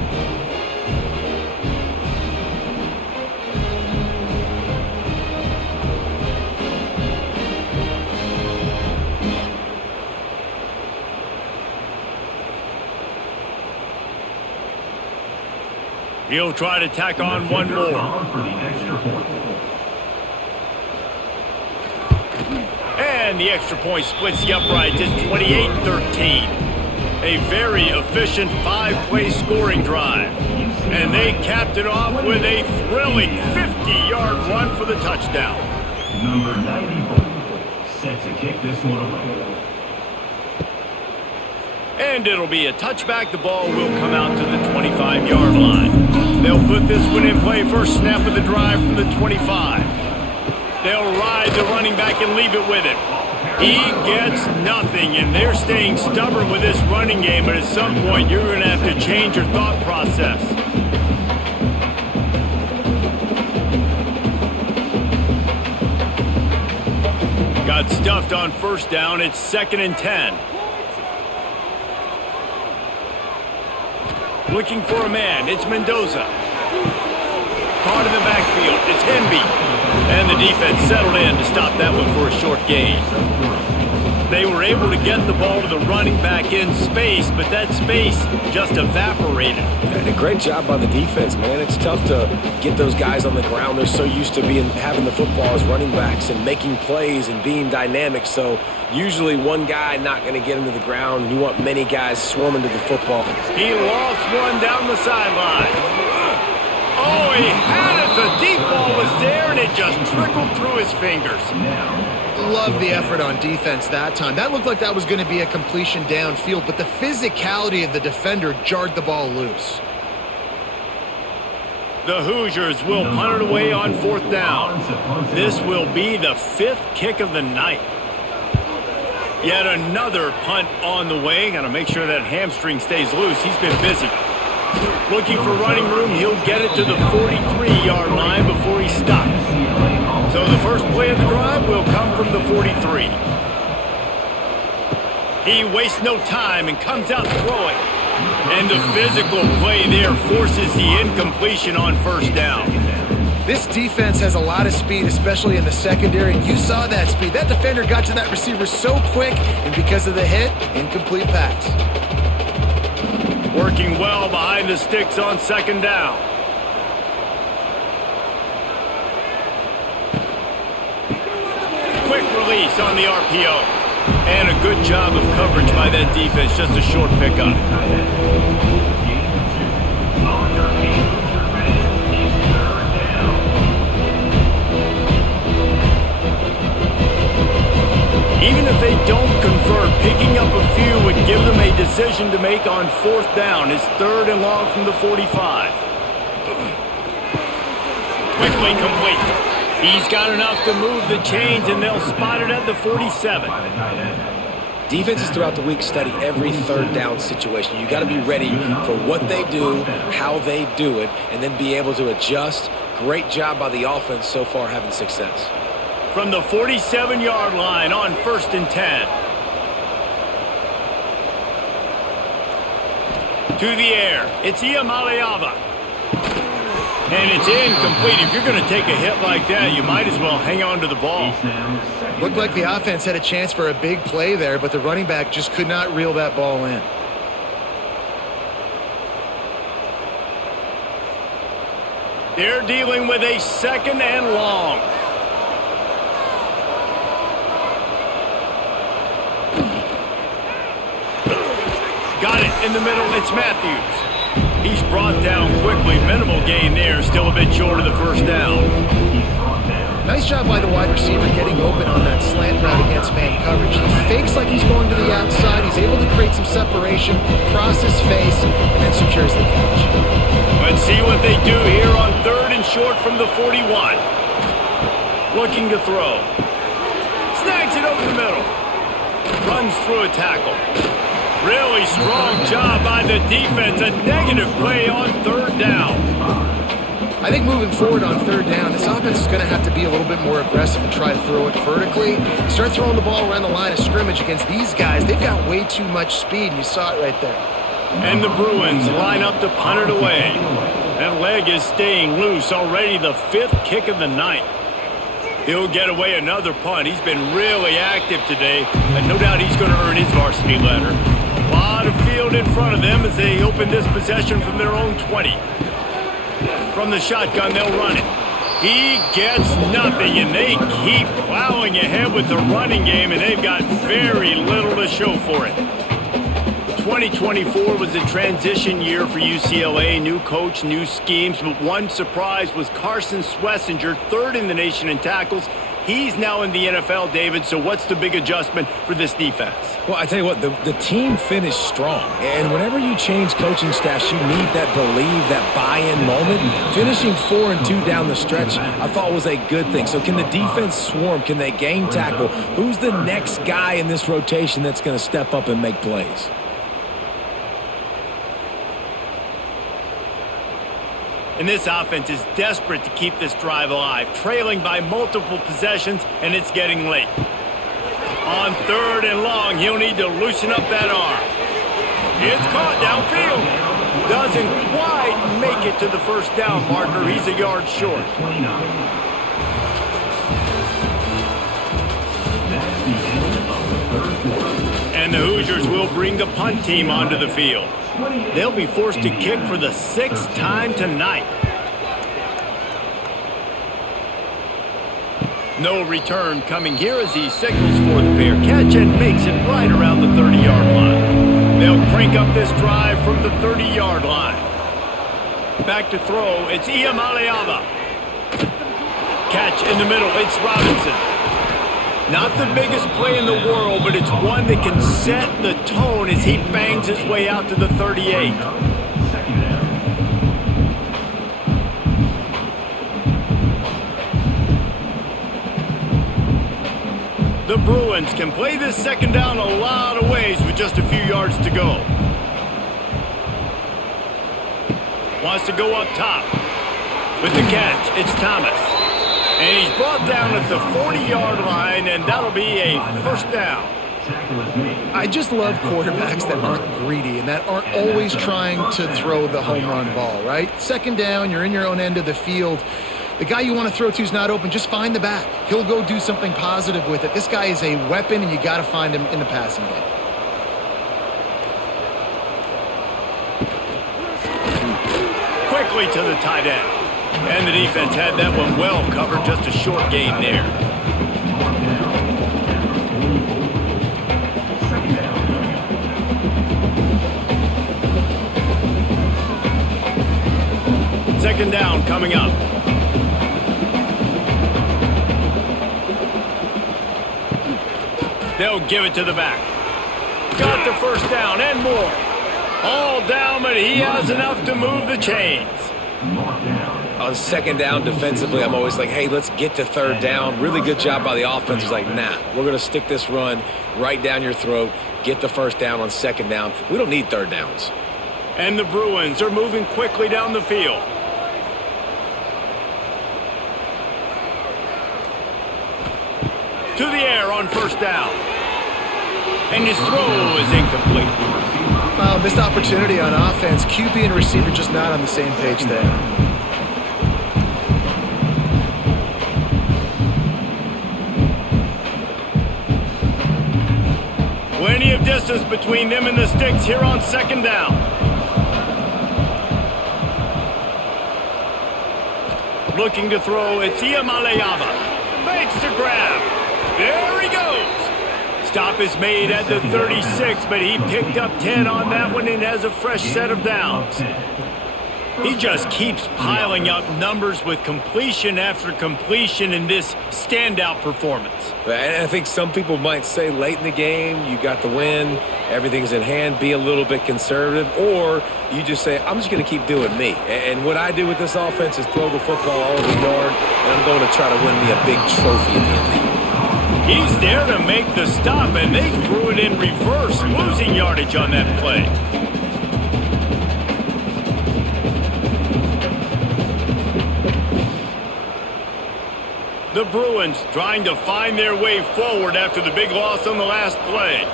He'll try to tack on one more. And the extra point splits the upright. It's 28-13. A very efficient 5-play scoring drive. And they capped it off with a thrilling 50-yard run for the touchdown. Number 94, set to kick this one away. And it'll be a touchback. The ball will come out to the 25-yard line. They'll put this one in play. First snap of the drive from the 25. They'll ride the running back and leave it with it. He gets nothing, and they're staying stubborn with this running game, but at some point you're going to have to change your thought process. Got stuffed on first down. It's 2nd and 10. Looking for a man. It's Mendoza. Caught in the backfield. It's Henby. And the defense settled in to stop that one for a short gain. They were able to get the ball to the running back in space, but that space just evaporated. And a great job by the defense, man. It's tough to get those guys on the ground. They're so used to having the football as running backs and making plays and being dynamic. So usually one guy not going to get into the ground. You want many guys swarming to the football. He lost one down the sideline. Oh, he had it. The deep ball was there, and it just trickled through his fingers. Love the effort on defense that time. That looked like that was going to be a completion downfield, but the physicality of the defender jarred the ball loose. The Hoosiers will punt it away on 4th down. This will be the 5th kick of the night. Yet another punt on the way. Got to make sure that hamstring stays loose. He's been busy. Looking for running room. He'll get it to the 43-yard line before he stops. So the first play of the drive will come from the 43. He wastes no time and comes out throwing. And the physical play there forces the incompletion on first down. This defense has a lot of speed, especially in the secondary. You saw that speed. That defender got to that receiver so quick, and because of the hit, incomplete pass. Working well behind the sticks on 2nd down. Quick release on the RPO. And a good job of coverage by that defense. Just a short pickup. Even if they don't convert, picking up a few would give them a decision to make on 4th down. It's 3rd and long from the 45. Quickly complete. He's got enough to move the chains, and they'll spot it at the 47. Defenses throughout the week study every 3rd down situation. You got to be ready for what they do, how they do it, and then be able to adjust. Great job by the offense so far having success. From the 47-yard line on 1st and 10. To the air. It's Iamaleava. And it's incomplete. If you're going to take a hit like that, you might as well hang on to the ball. Looked like the offense had a chance for a big play there, but the running back just could not reel that ball in. They're dealing with a 2nd and long. Got it in the middle. It's Matthews. He's brought down quickly. Minimal gain there. Still a bit short of the 1st down. Nice job by the wide receiver getting open on that slant route against man coverage. He fakes like he's going to the outside. He's able to create some separation, cross his face, and then secures the catch. Let's see what they do here on 3rd and short from the 41. Looking to throw. Snags it over the middle. Runs through a tackle. Really strong job by the defense. A negative play on third down. I think moving forward on third down, this offense is going to have to be a little bit more aggressive and try to throw it vertically. Start throwing the ball around the line of scrimmage against these guys. They've got way too much speed, and you saw it right there. And the Bruins line up to punt it away. That leg is staying loose. Already the 5th kick of the night. He'll get away another punt. He's been really active today, and no doubt he's going to earn his varsity letter. A lot of field in front of them as they open this possession from their own 20. From the shotgun, they'll run it. He gets nothing, and they keep plowing ahead with the running game, and they've got very little to show for it. 2024 was a transition year for UCLA. New coach, new schemes, but one surprise was Carson Swessinger, 3rd in the nation in tackles. He's now in the NFL, David, so what's the big adjustment for this defense? Well, I tell you what, the team finished strong. And whenever you change coaching staffs, you need that believe, that buy-in moment. Finishing 4-2 down the stretch, I thought was a good thing. So can the defense swarm? Can they game tackle? Who's the next guy in this rotation that's going to step up and make plays? And this offense is desperate to keep this drive alive, trailing by multiple possessions, and it's getting late. On 3rd and long, he'll need to loosen up that arm. It's caught downfield. Doesn't quite make it to the first down marker. He's a yard short. And the Hoosiers will bring the punt team onto the field. They'll be forced to kick for the 6th time tonight. No return coming here as he signals for the fair catch and makes it right around the 30-yard line. They'll crank up this drive from the 30-yard line. Back to throw, it's Iamaleava. Catch in the middle, it's Robinson. Not the biggest play in the world, but it's one that can set the tone as he bangs his way out to the 38. The Bruins can play this second down a lot of ways with just a few yards to go. Wants to go up top. With the catch, it's Thomas. And he's brought down at the 40-yard line, and that'll be a first down. I just love quarterbacks that aren't greedy and that aren't always trying to throw the home run ball, right? Second down, you're in your own end of the field. The guy you want to throw to is not open. Just find the back. He'll go do something positive with it. This guy is a weapon, and you got to find him in the passing game. Quickly to the tight end. And the defense had that one well covered. Just a short gain there. Second down coming up. They'll give it to the back. Got the first down and more. All down, but he has enough to move the chains. On second down defensively, I'm always like, hey, let's get to third down. Really good job by the offense. It's like, nah, we're going to stick this run right down your throat, get the first down on second down. We don't need third downs. And the Bruins are moving quickly down the field. To the air on first down. And his throw is incomplete. Missed opportunity on offense. QB and receiver just not on the same page there. Plenty of distance between them and the sticks here on second down. Looking to throw, it's Iamaleava. Makes the grab. There he goes. Stop is made at the 36, but he picked up 10 on that one and has a fresh set of downs. He just keeps piling up numbers with completion after completion in this standout performance. And I think some people might say late in the game, you got the win, everything's in hand, be a little bit conservative, or you just say, I'm just going to keep doing me. And what I do with this offense is throw the football all over the yard, and I'm going to try to win me a big trophy at the end of the year. He's there to make the stop, and they threw it in reverse, losing yardage on that play. The Bruins trying to find their way forward after the big loss on the last play.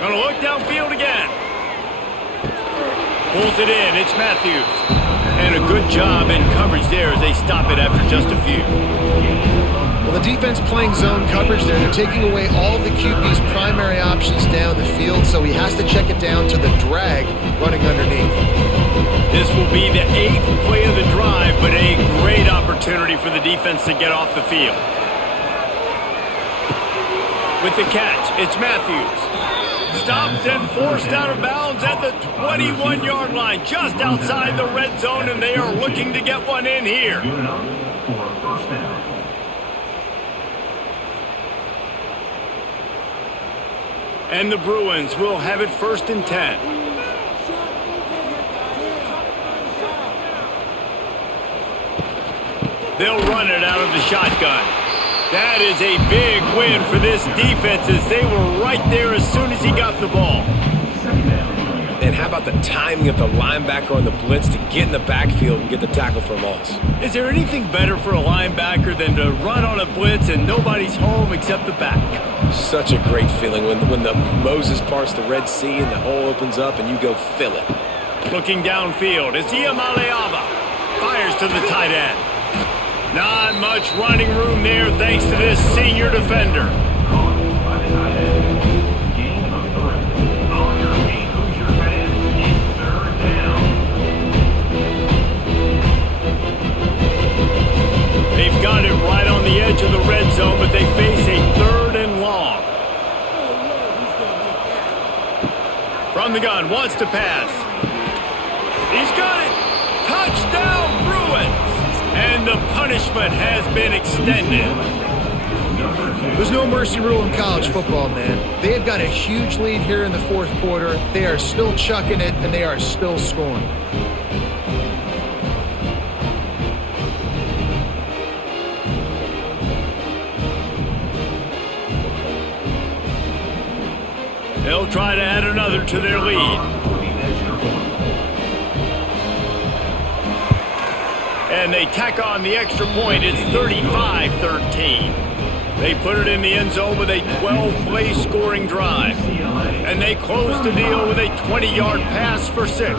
Gonna look downfield again. Pulls it in. It's Matthews. And a good job in coverage there as they stop it after just a few. Well, the defense playing zone coverage there. They're taking away all of the QB's primary options down the field, so he has to check it down to the drag running underneath. This will be the 8th play of the drive, but a great opportunity for the defense to get off the field. With the catch, it's Matthews. Stopped and forced out of bounds at the 21-yard line, just outside the red zone, and they are looking to get one in here. Good enough for a first down. And the Bruins will have it 1st and 10. They'll run it out of the shotgun. That is a big win for this defense as they were right there as soon as he got the ball. And how about the timing of the linebacker on the blitz to get in the backfield and get the tackle for a loss? Is there anything better for a linebacker than to run on a blitz and nobody's home except the back? Such a great feeling when the Moses parts the Red Sea and the hole opens up and you go fill it. Looking downfield, it's Iamaleava. Fires to the tight end. Not much running room there thanks to this senior defender. They've got it right on the edge of the red zone, but they face a 3rd and long. From the gun, wants to pass. He's got it. Touchdown, Bruins. And the punishment has been extended. There's no mercy rule in college football, man. They've got a huge lead here in the 4th quarter. They are still chucking it, and they are still scoring. They'll try to add another to their lead. And they tack on the extra point. It's 35-13. They put it in the end zone with a 12-play scoring drive. And they close the deal with a 20-yard pass for 6.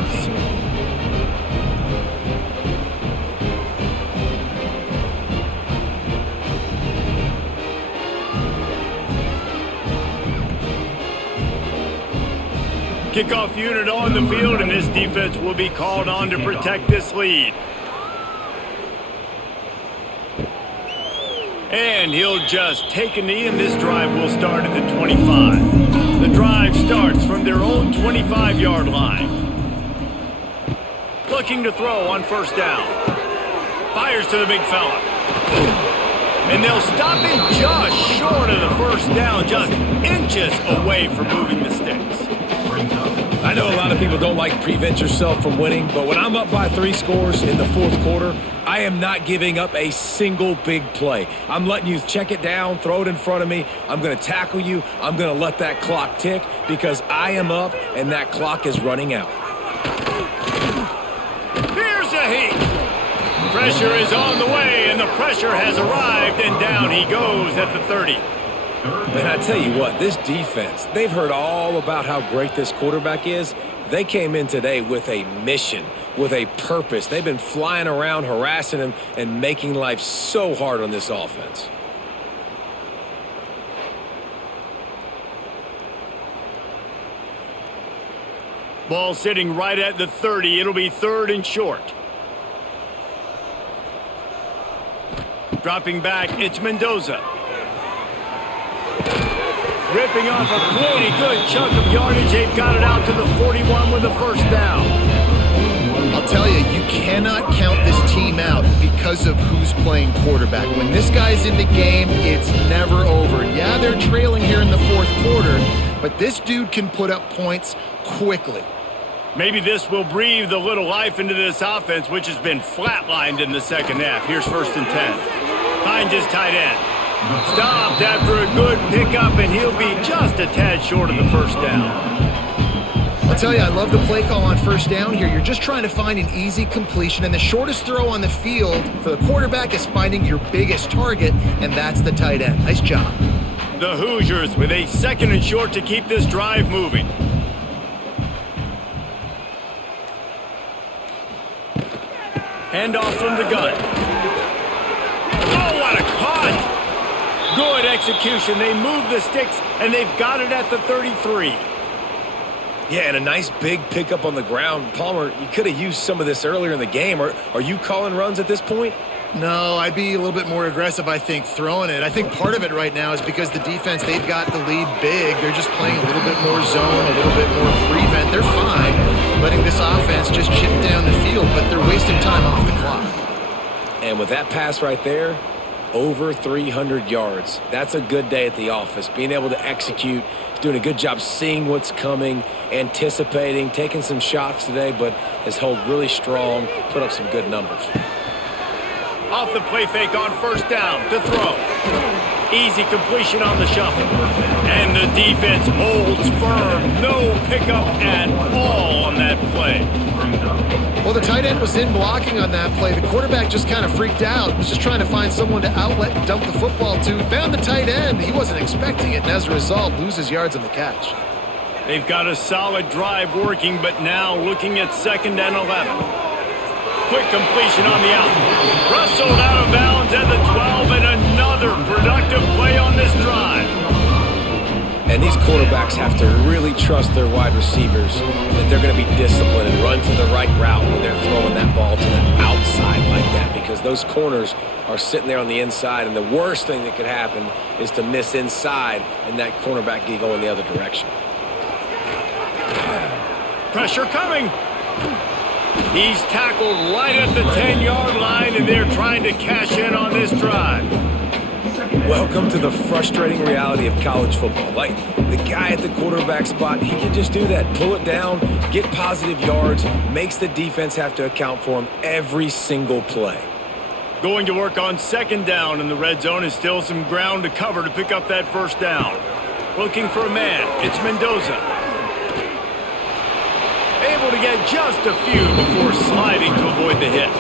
Kickoff unit on the field, and this defense will be called on to protect this lead. And he'll just take a knee, and this drive will start at the 25. The drive starts from their own 25-yard line. Looking to throw on 1st down. Fires to the big fella. And they'll stop him just short of the 1st down, just inches away from moving the sticks. I know a lot of people don't like prevent yourself from winning, but when I'm up by 3 scores in the 4th quarter, I am not giving up a single big play. I'm letting you check it down, throw it in front of me. I'm going to tackle you. I'm going to let that clock tick because I am up and that clock is running out. Here's a heat. Pressure is on the way, and the pressure has arrived, and down he goes at the 30. And I tell you what, this defense, they've heard all about how great this quarterback is. They came in today with a mission, with a purpose. They've been flying around, harassing him, and making life so hard on this offense. Ball sitting right at the 30. It'll be 3rd and short. Dropping back, it's Mendoza. Ripping off a pretty good chunk of yardage. They've got it out to the 41 with the 1st down. I'll tell you, you cannot count this team out because of who's playing quarterback. When this guy's in the game, it's never over. Yeah, they're trailing here in the 4th quarter, but this dude can put up points quickly. Maybe this will breathe a little life into this offense, which has been flatlined in the second half. Here's 1st and 10. Finds his tight end. Stopped after a good pickup, and he'll be just a tad short of the first down. I'll tell you, I love the play call on 1st down here. You're just trying to find an easy completion, and the shortest throw on the field for the quarterback is finding your biggest target, and that's the tight end. Nice job. The Hoosiers with a 2nd and short to keep this drive moving. Handoff from the gun. Oh, what a cut! Good execution. They move the sticks, and they've got it at the 33. Yeah, and a nice big pickup on the ground. Palmer, you could have used some of this earlier in the game. Are you calling runs at this point? No, I'd be a little bit more aggressive, I think, throwing it. I think part of it right now is because the defense, they've got the lead big. They're just playing a little bit more zone, a little bit more prevent. They're fine letting this offense just chip down the field, but they're wasting time off the clock. And with that pass right there, over 300 yards. That's a good day at the office. Being able to execute, doing a good job seeing what's coming, anticipating, taking some shots today, but has held really strong, put up some good numbers. Off the play fake on 1st down to throw. Easy completion on the shuffle. And the defense holds firm. No pickup at all on that play. Well, the tight end was in blocking on that play. The quarterback just kind of freaked out. Was just trying to find someone to outlet and dump the football to. Found the tight end. He wasn't expecting it, and as a result, loses yards on the catch. They've got a solid drive working, but now looking at 2nd and 11. Quick completion on the out. Rustled out of bounds at the 12, and another productive play on this drive. And these quarterbacks have to really trust their wide receivers that they're going to be disciplined and run to the right route when they're throwing that ball to the outside like that, because those corners are sitting there on the inside, and the worst thing that could happen is to miss inside and that cornerback go in the other direction. Pressure coming. He's tackled right at the 10-yard line, and they're trying to cash in on this drive. Welcome to the frustrating reality of college football. Like, the guy at the quarterback spot, he can just do that. Pull it down, get positive yards, makes the defense have to account for him every single play. Going to work on 2nd down, and the red zone is still some ground to cover to pick up that 1st down. Looking for a man. It's Mendoza. Able to get just a few before sliding to avoid the hits.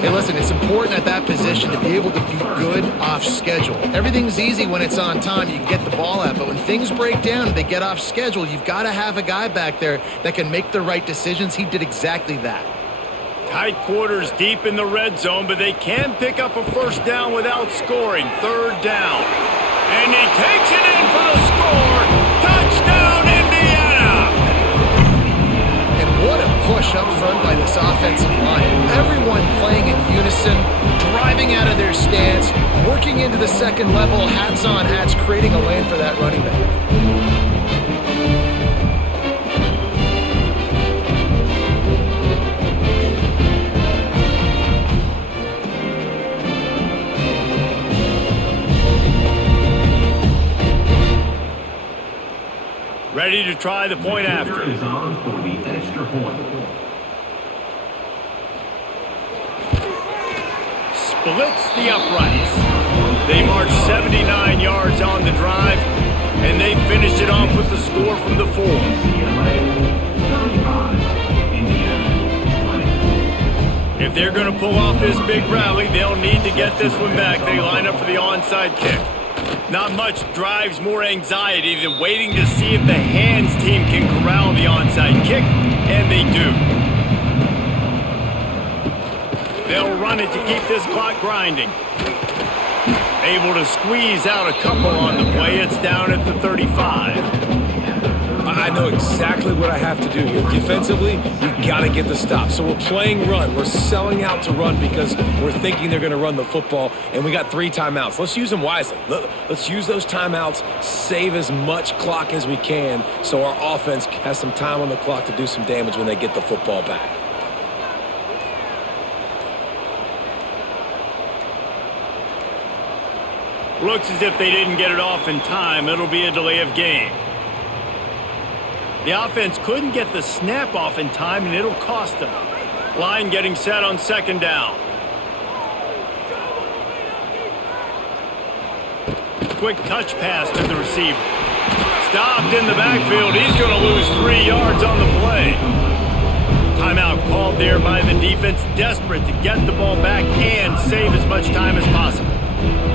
Hey, listen, it's important at that position to be able to be good off schedule. Everything's easy when it's on time. You can get the ball out, but when things break down and they get off schedule, you've got to have a guy back there that can make the right decisions. He did exactly that. Tight quarters deep in the red zone, but they can pick up a 1st down without scoring. 3rd down. And he takes it in for the score. Touchdown, Indiana! What a push up front by this offensive line. Everyone playing in unison, driving out of their stance, working into the 2nd level, hats on hats, creating a lane for that running back. Ready to try the point after. Is on for the extra point. Splits the uprights. They march 79 yards on the drive, and they finished it off with the score from the 4. UCLA 35, Indiana 20. If they're going to pull off this big rally, they'll need to get this one back. They line up for the onside kick. Not much drives more anxiety than waiting to see if the hands team can corral the onside kick, and they do. They'll run it to keep this clock grinding. Able to squeeze out a couple on the play. It's down at the 35. I know exactly what I have to do here. Defensively, we've got to get the stop. So we're playing run. We're selling out to run because we're thinking they're going to run the football, and we got 3 timeouts. Let's use them wisely. Let's use those timeouts, save as much clock as we can so our offense has some time on the clock to do some damage when they get the football back. Looks as if they didn't get it off in time. It'll be a delay of game. The offense couldn't get the snap off in time, and it'll cost them. Line getting set on second down. Quick touch pass to the receiver. Stopped in the backfield. He's going to lose 3 yards on the play. Timeout called there by the defense, desperate to get the ball back and save as much time as possible.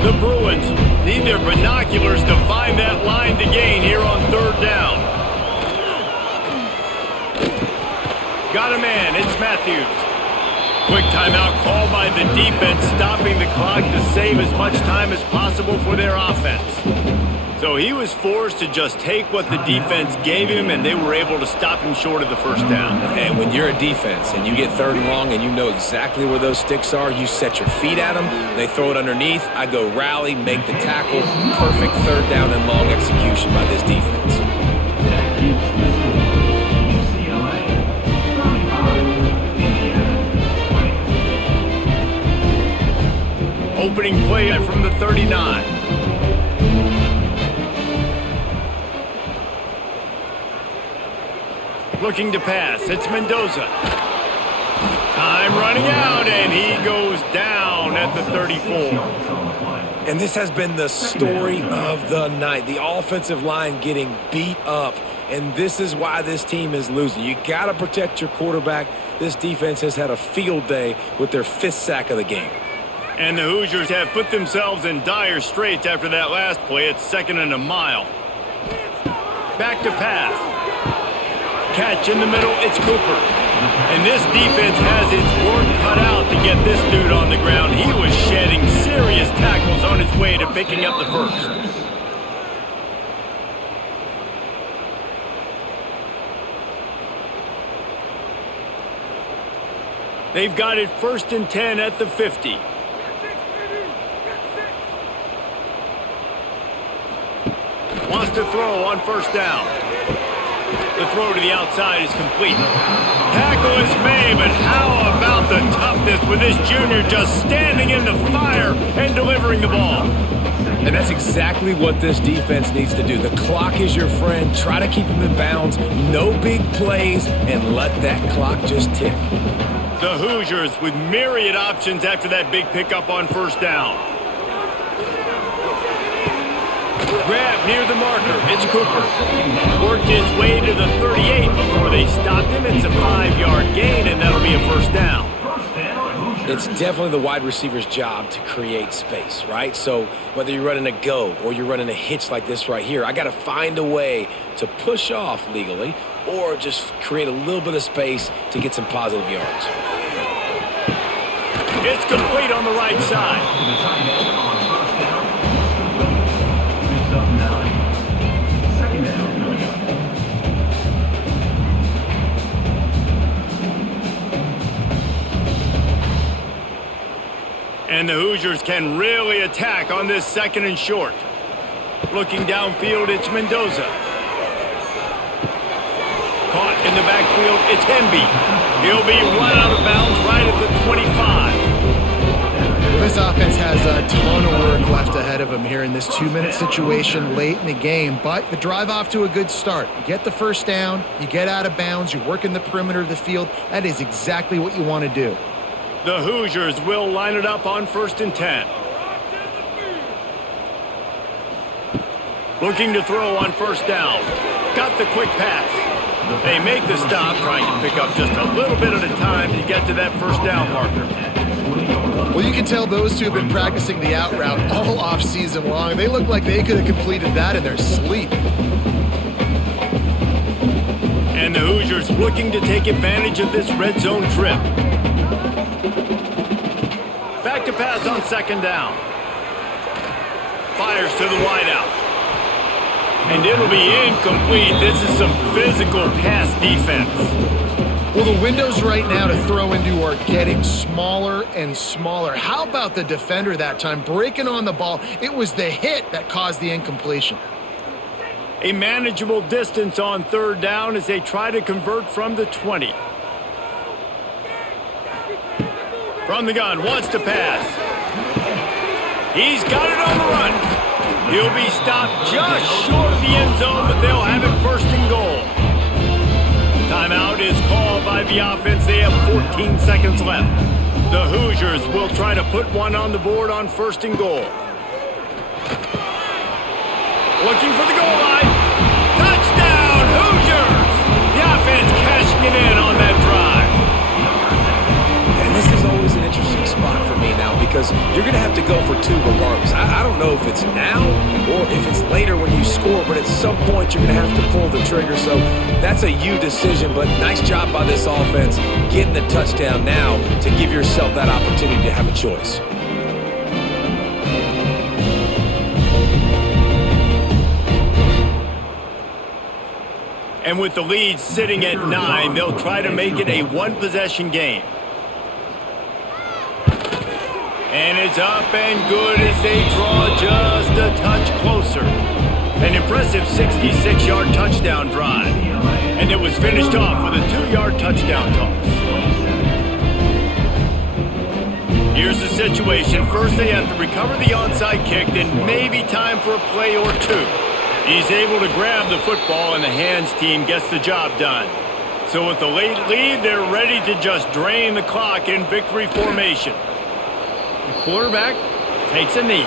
The Bruins need their binoculars to find that line to gain here on third down. Got a man, it's Matthews. Quick timeout called by the defense, stopping the clock to save as much time as possible for their offense. So he was forced to just take what the defense gave him, and they were able to stop him short of the first down. And when you're a defense and you get third and long and you know exactly where those sticks are, you set your feet at them, they throw it underneath, I go rally, make the tackle. Perfect third down and long execution by this defense. That keeps the score. UCLA 35, Indiana 20. Opening play from the 39. Looking to pass. It's Mendoza. Time running out, and he goes down at the 34. And this has been the story of the night. The offensive line getting beat up, and this is why this team is losing. You got to protect your quarterback. This defense has had a field day with their 5th sack of the game. And the Hoosiers have put themselves in dire straits after that last play. It's 2nd and a mile. Back to pass. Catch in the middle, it's Cooper. And this defense has its work cut out to get this dude on the ground. He was shedding serious tackles on his way to picking up the first. They've got it 1st and 10 at the 50. Wants to throw on first down. The throw to the outside is complete. Tackle is made, but how about the toughness with this junior just standing in the fire and delivering the ball? And that's exactly what this defense needs to do. The clock is your friend. Try to keep them in bounds. No big plays, and let that clock just tick. The Hoosiers with myriad options after that big pickup on first down. Grab near the marker. It's Cooper. Worked his way to the 38 before they stopped him. It's a 5-yard gain, and that'll be a first down. It's definitely the wide receiver's job to create space, right? So whether you're running a go or you're running a hitch like this right here, I got to find a way to push off legally or just create a little bit of space to get some positive yards. It's complete on the right side. And the Hoosiers can really attack on this 2nd and short. Looking downfield, it's Mendoza. Caught in the backfield, it's Hemby. He'll be run out of bounds right at the 25. This offense has a ton of work left ahead of him here in this 2-minute situation late in the game, but the drive off to a good start. You get the first down, you get out of bounds, you work in the perimeter of the field. That is exactly what you want to do. The Hoosiers will line it up on 1st and 10. Looking to throw on first down. Got the quick pass. They make the stop, trying to pick up just a little bit at a time to get to that first down marker. Well, you can tell those two have been practicing the out route all off season long. They look like they could have completed that in their sleep. And the Hoosiers looking to take advantage of this red zone trip. Back to pass on 2nd down. Fires to the wideout. And it'll be incomplete. This is some physical pass defense. Well, the windows right now to throw into are getting smaller and smaller. How about the defender that time breaking on the ball? It was the hit that caused the incompletion. A manageable distance on 3rd down as they try to convert from the 20. From the gun, wants to pass. He's got it on the run. He'll be stopped just short of the end zone, but they'll have it 1st and goal. is called by the offense. They have 14 seconds left. The Hoosiers will try to put one on the board on 1st and goal. Looking for the goal line. Touchdown, Hoosiers! The offense cashing it in on that drive. And this is always an interesting spot for me now because you're going to have to go for 2 regardless. I don't know if it's now or if it's later when you score, but at some point you're going to have to pull the trigger. So that's a you decision, but nice job by this offense getting the touchdown now to give yourself that opportunity to have a choice. And with the lead sitting at 9, they'll try to make it a 1-possession game. And it's up and good as they draw just a touch closer. An impressive 66-yard touchdown drive. And it was finished off with a 2-yard touchdown toss. Here's the situation. First, they have to recover the onside kick, then maybe time for a play or 2. He's able to grab the football, and the hands team gets the job done. So with the late lead, they're ready to just drain the clock in victory formation. The quarterback takes a knee.